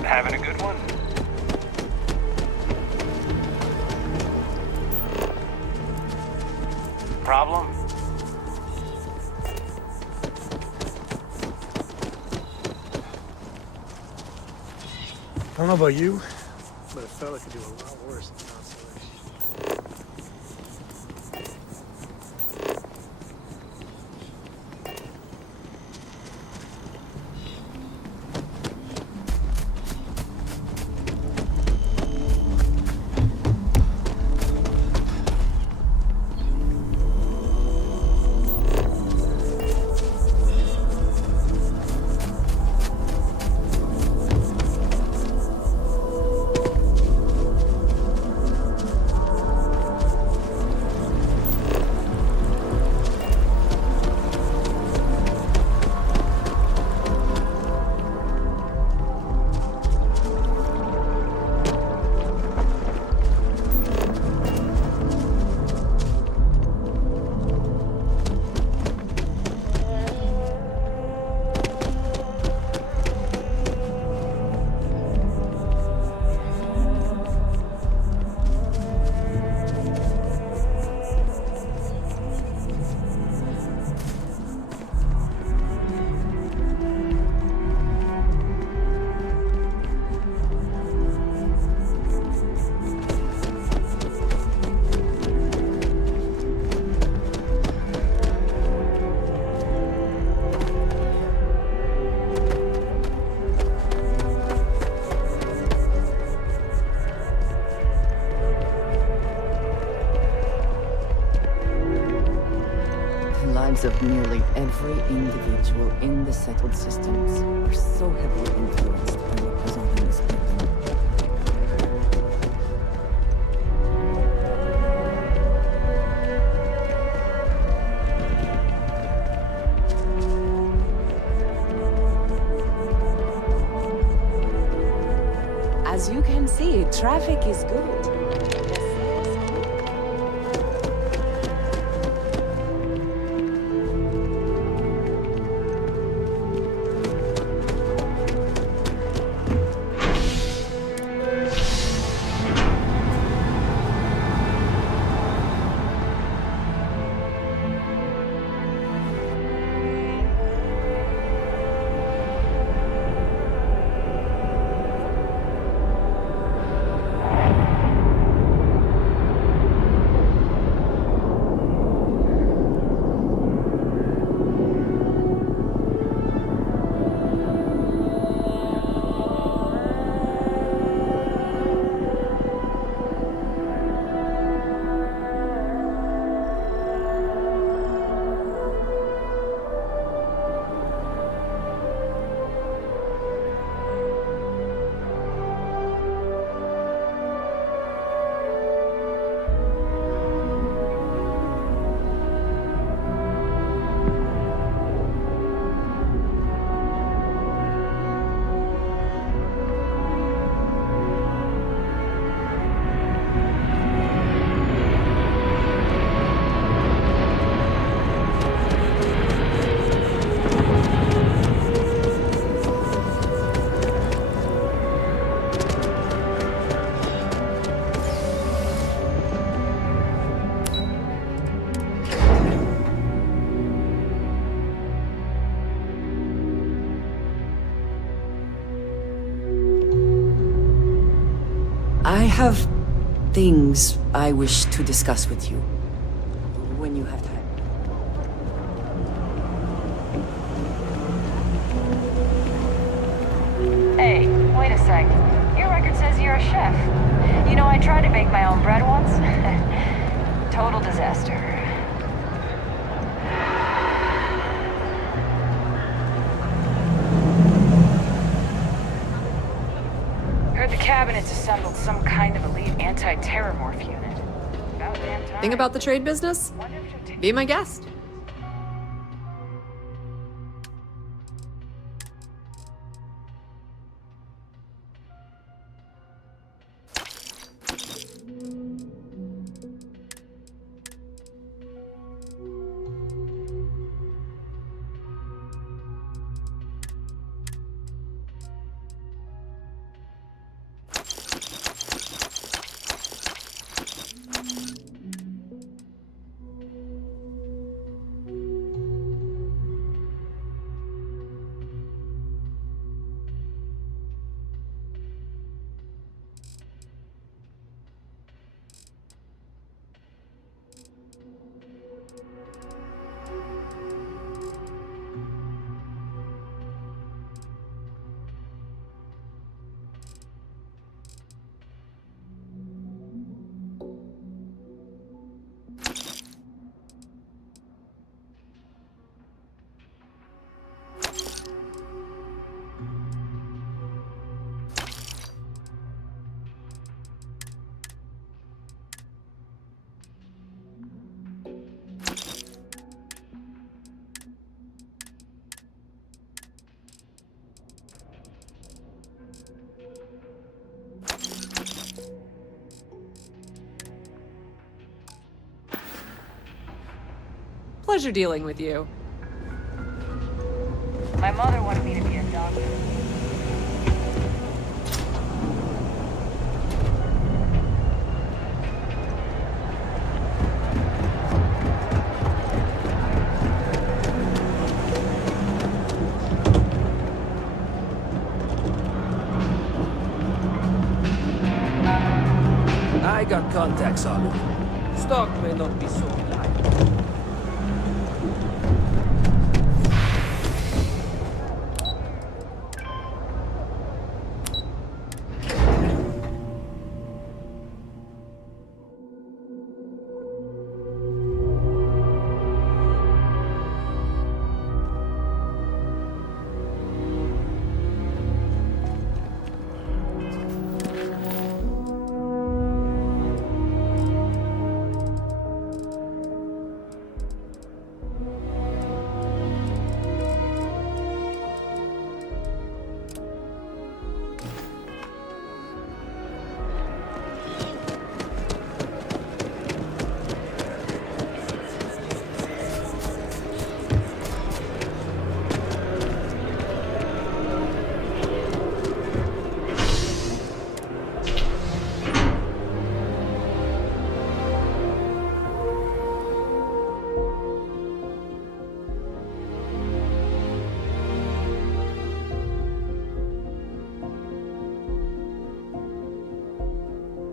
Having a good one? Problem? I don't know about you, but a fella could do a lot worse than consolation. lives of nearly every individual in the settled systems are so heavily influenced by what goes on in this building. As you can see, traffic is good. I have things I wish to discuss with you when you have time. Hey, wait a sec. Your record says you're a chef. You know, I tried to bake my own bread once. Total disaster. Heard the cabinet's assembled some kind of elite anti-terrormorph unit. About damn time. Think about the trade business? Be my guest. pleasure dealing with you. My mother wanted me to be a doctor. I got contacts on it. Stock may not be so reliable.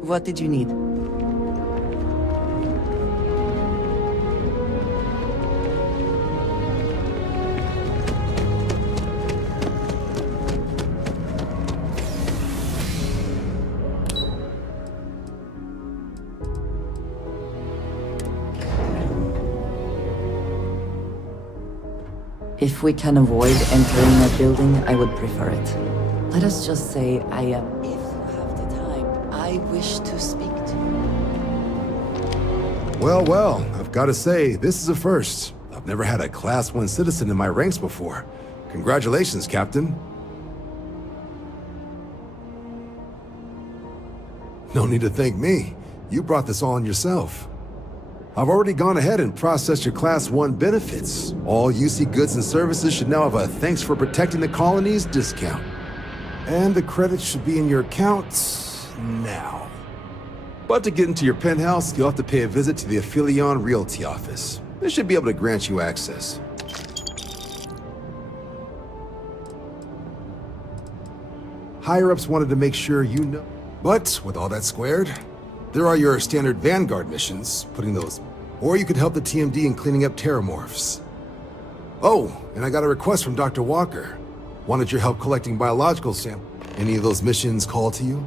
What did you need? If we can avoid entering that building, I would prefer it. Let us just say I am... If you have the time, I wish to speak to you. Well, well, I've got to say, this is a first. I've never had a Class 1 citizen in my ranks before. Congratulations, Captain. No need to thank me. You brought this all on yourself. I've already gone ahead and processed your Class 1 benefits. All UC goods and services should now have a thanks for protecting the colonies discount. And the credits should be in your account now. But to get into your penthouse, you'll have to pay a visit to the Aphelion Realty office. They should be able to grant you access. Higher-ups wanted to make sure you know. But with all that squared, there are your standard Vanguard missions, putting those... Or you could help the TMD in cleaning up terramorphs. Oh, and I got a request from Dr. Walker. Wanted your help collecting biological samples. Any of those missions call to you?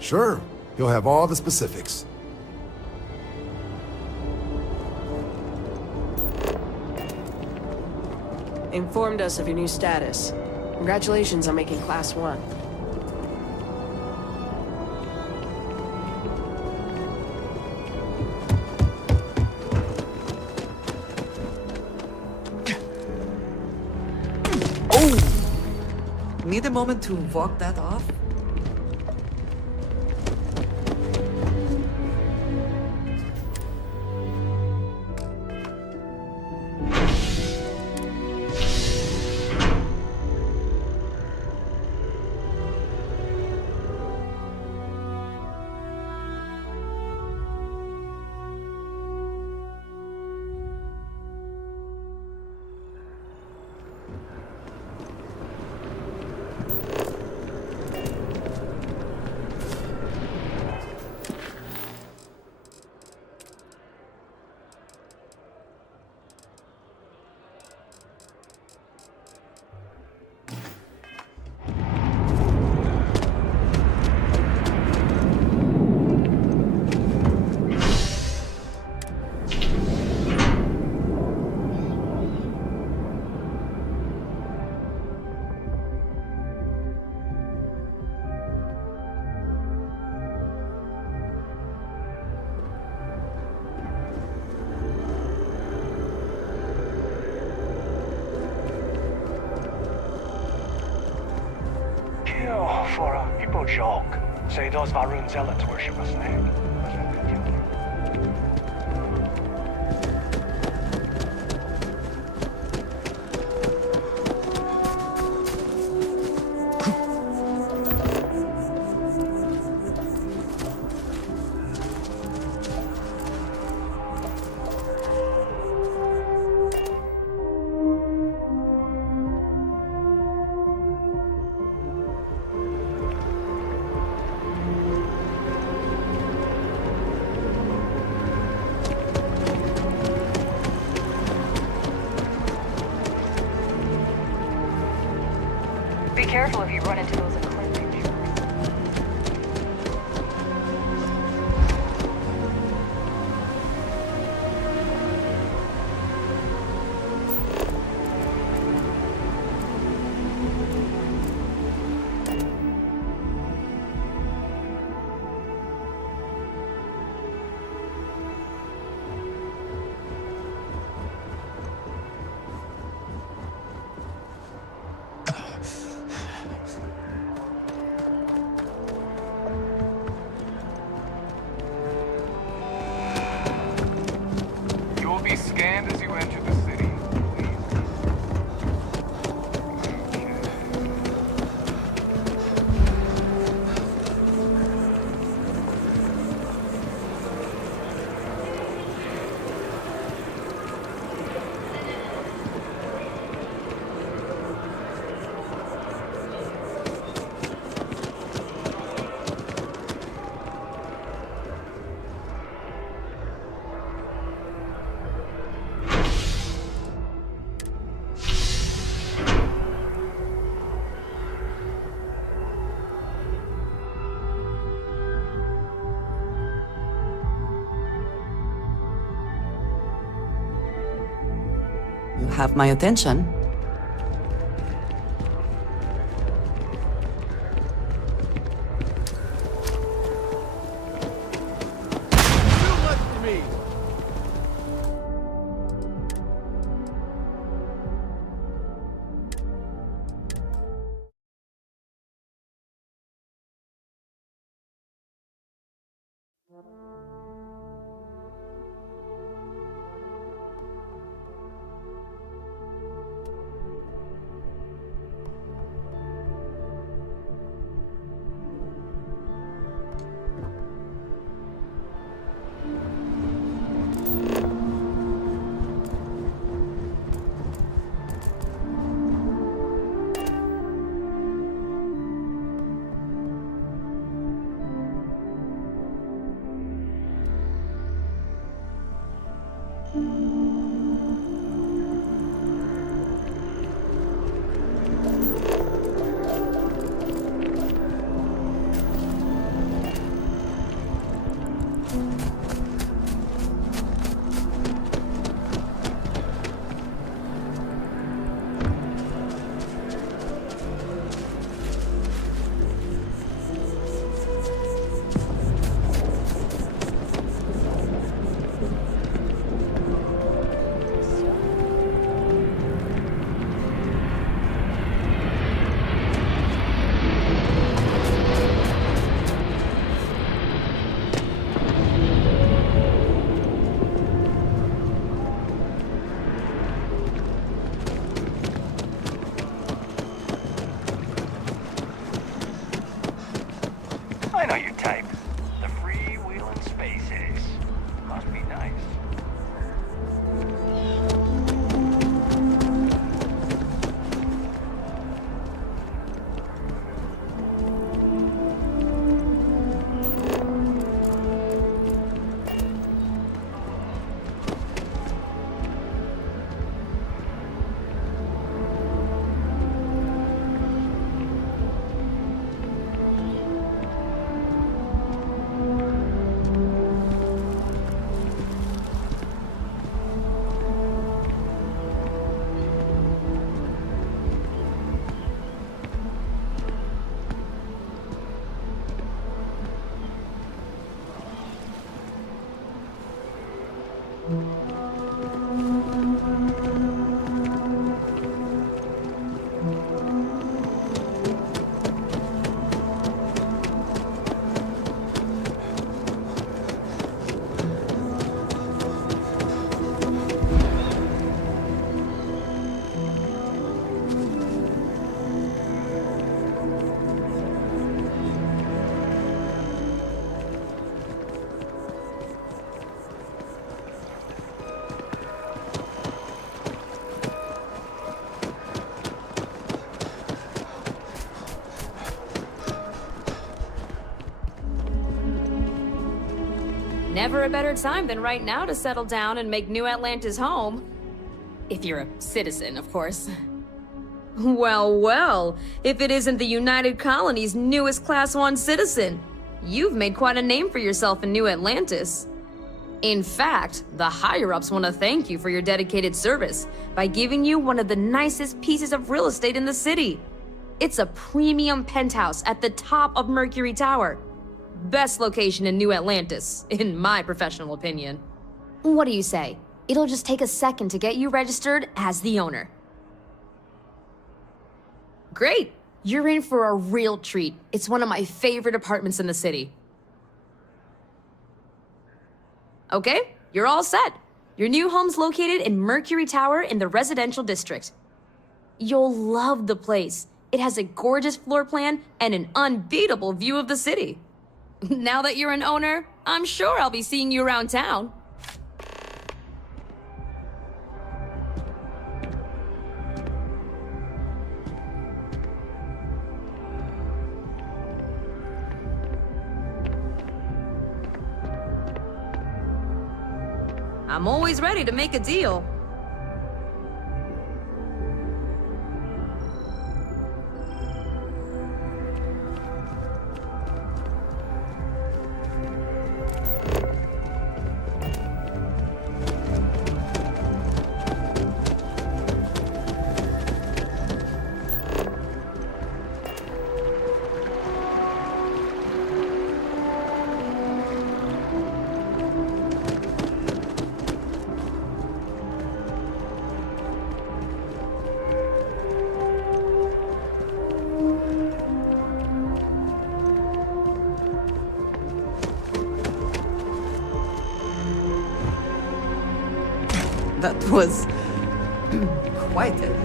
Sure, he'll have all the specifics. Informed us of your new status. Congratulations on making Class 1. Need a moment to walk that off? For a people joke. Say those Varun zealots worship a snake. But let me continue. Be careful if you run into those eclectic jerks. You'll be scanned as you enter the city. You have my attention. Never a better time than right now to settle down and make New Atlantis home. If you're a citizen, of course. Well, well, if it isn't the United Colony's newest Class 1 citizen, you've made quite a name for yourself in New Atlantis. In fact, the higher-ups want to thank you for your dedicated service by giving you one of the nicest pieces of real estate in the city. It's a premium penthouse at the top of Mercury Tower. Best location in New Atlantis, in my professional opinion. What do you say? It'll just take a second to get you registered as the owner. Great! You're in for a real treat. It's one of my favorite apartments in the city. Okay, you're all set. Your new home's located in Mercury Tower in the residential district. You'll love the place. It has a gorgeous floor plan and an unbeatable view of the city. Now that you're an owner, I'm sure I'll be seeing you around town. I'm always ready to make a deal. That was quite it.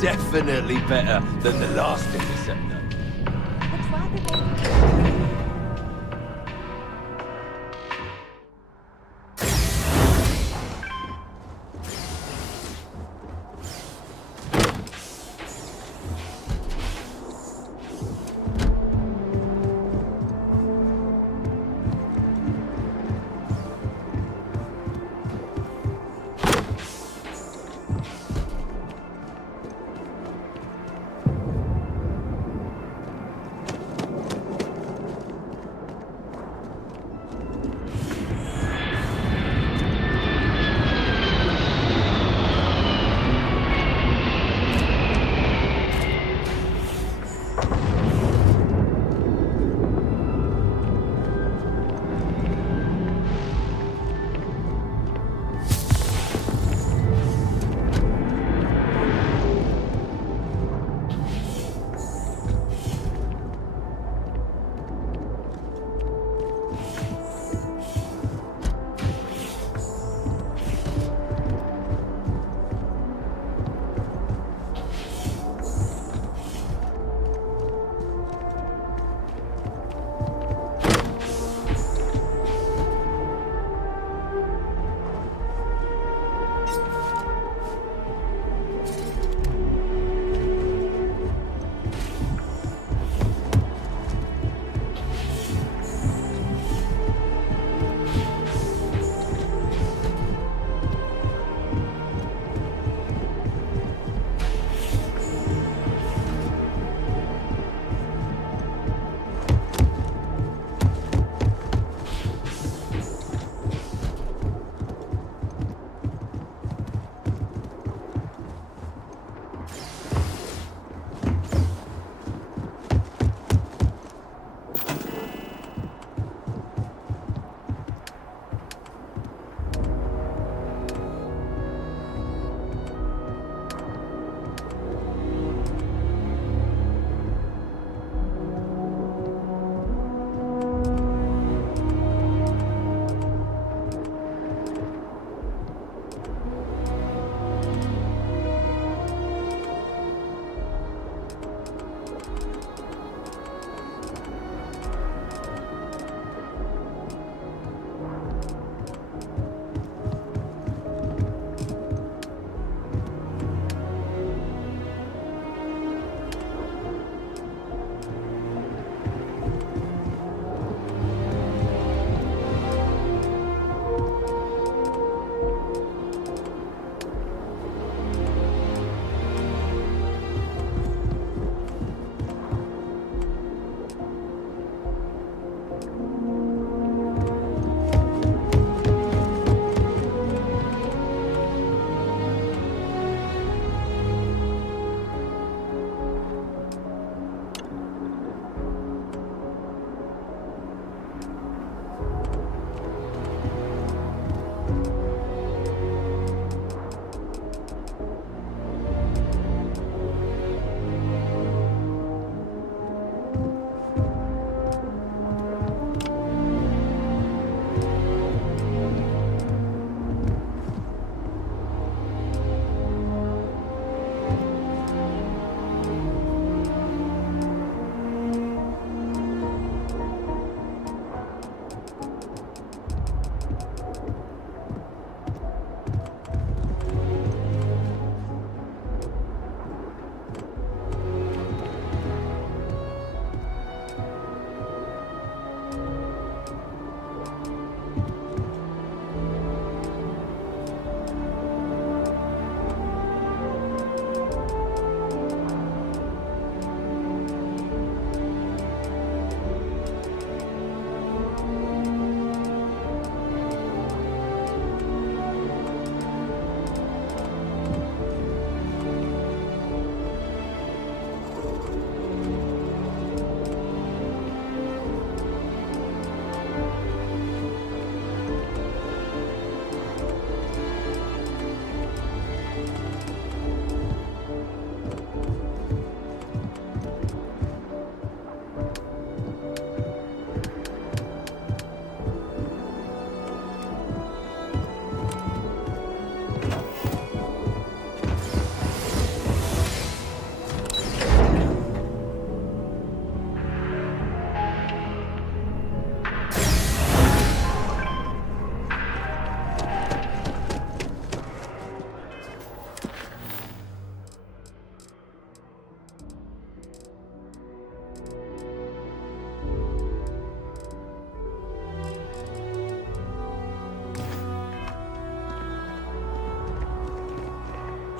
Definitely better than the last interceptor.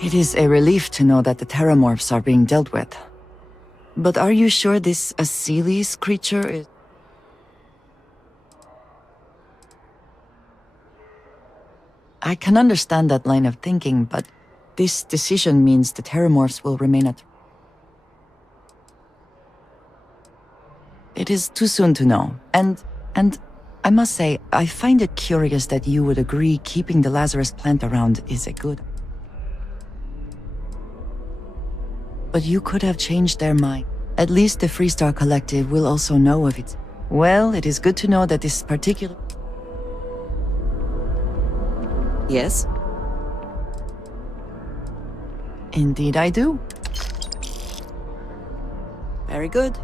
It is a relief to know that the Terramorphs are being dealt with. But are you sure this Asilis creature is... I can understand that line of thinking, but this decision means the Terramorphs will remain at... It is too soon to know, and I must say, I find it curious that you would agree keeping the Lazarus plant around is a good... But you could have changed their mind. At least the Freestar Collective will also know of it. Well, it is good to know that this particular... Yes? Indeed I do. Very good.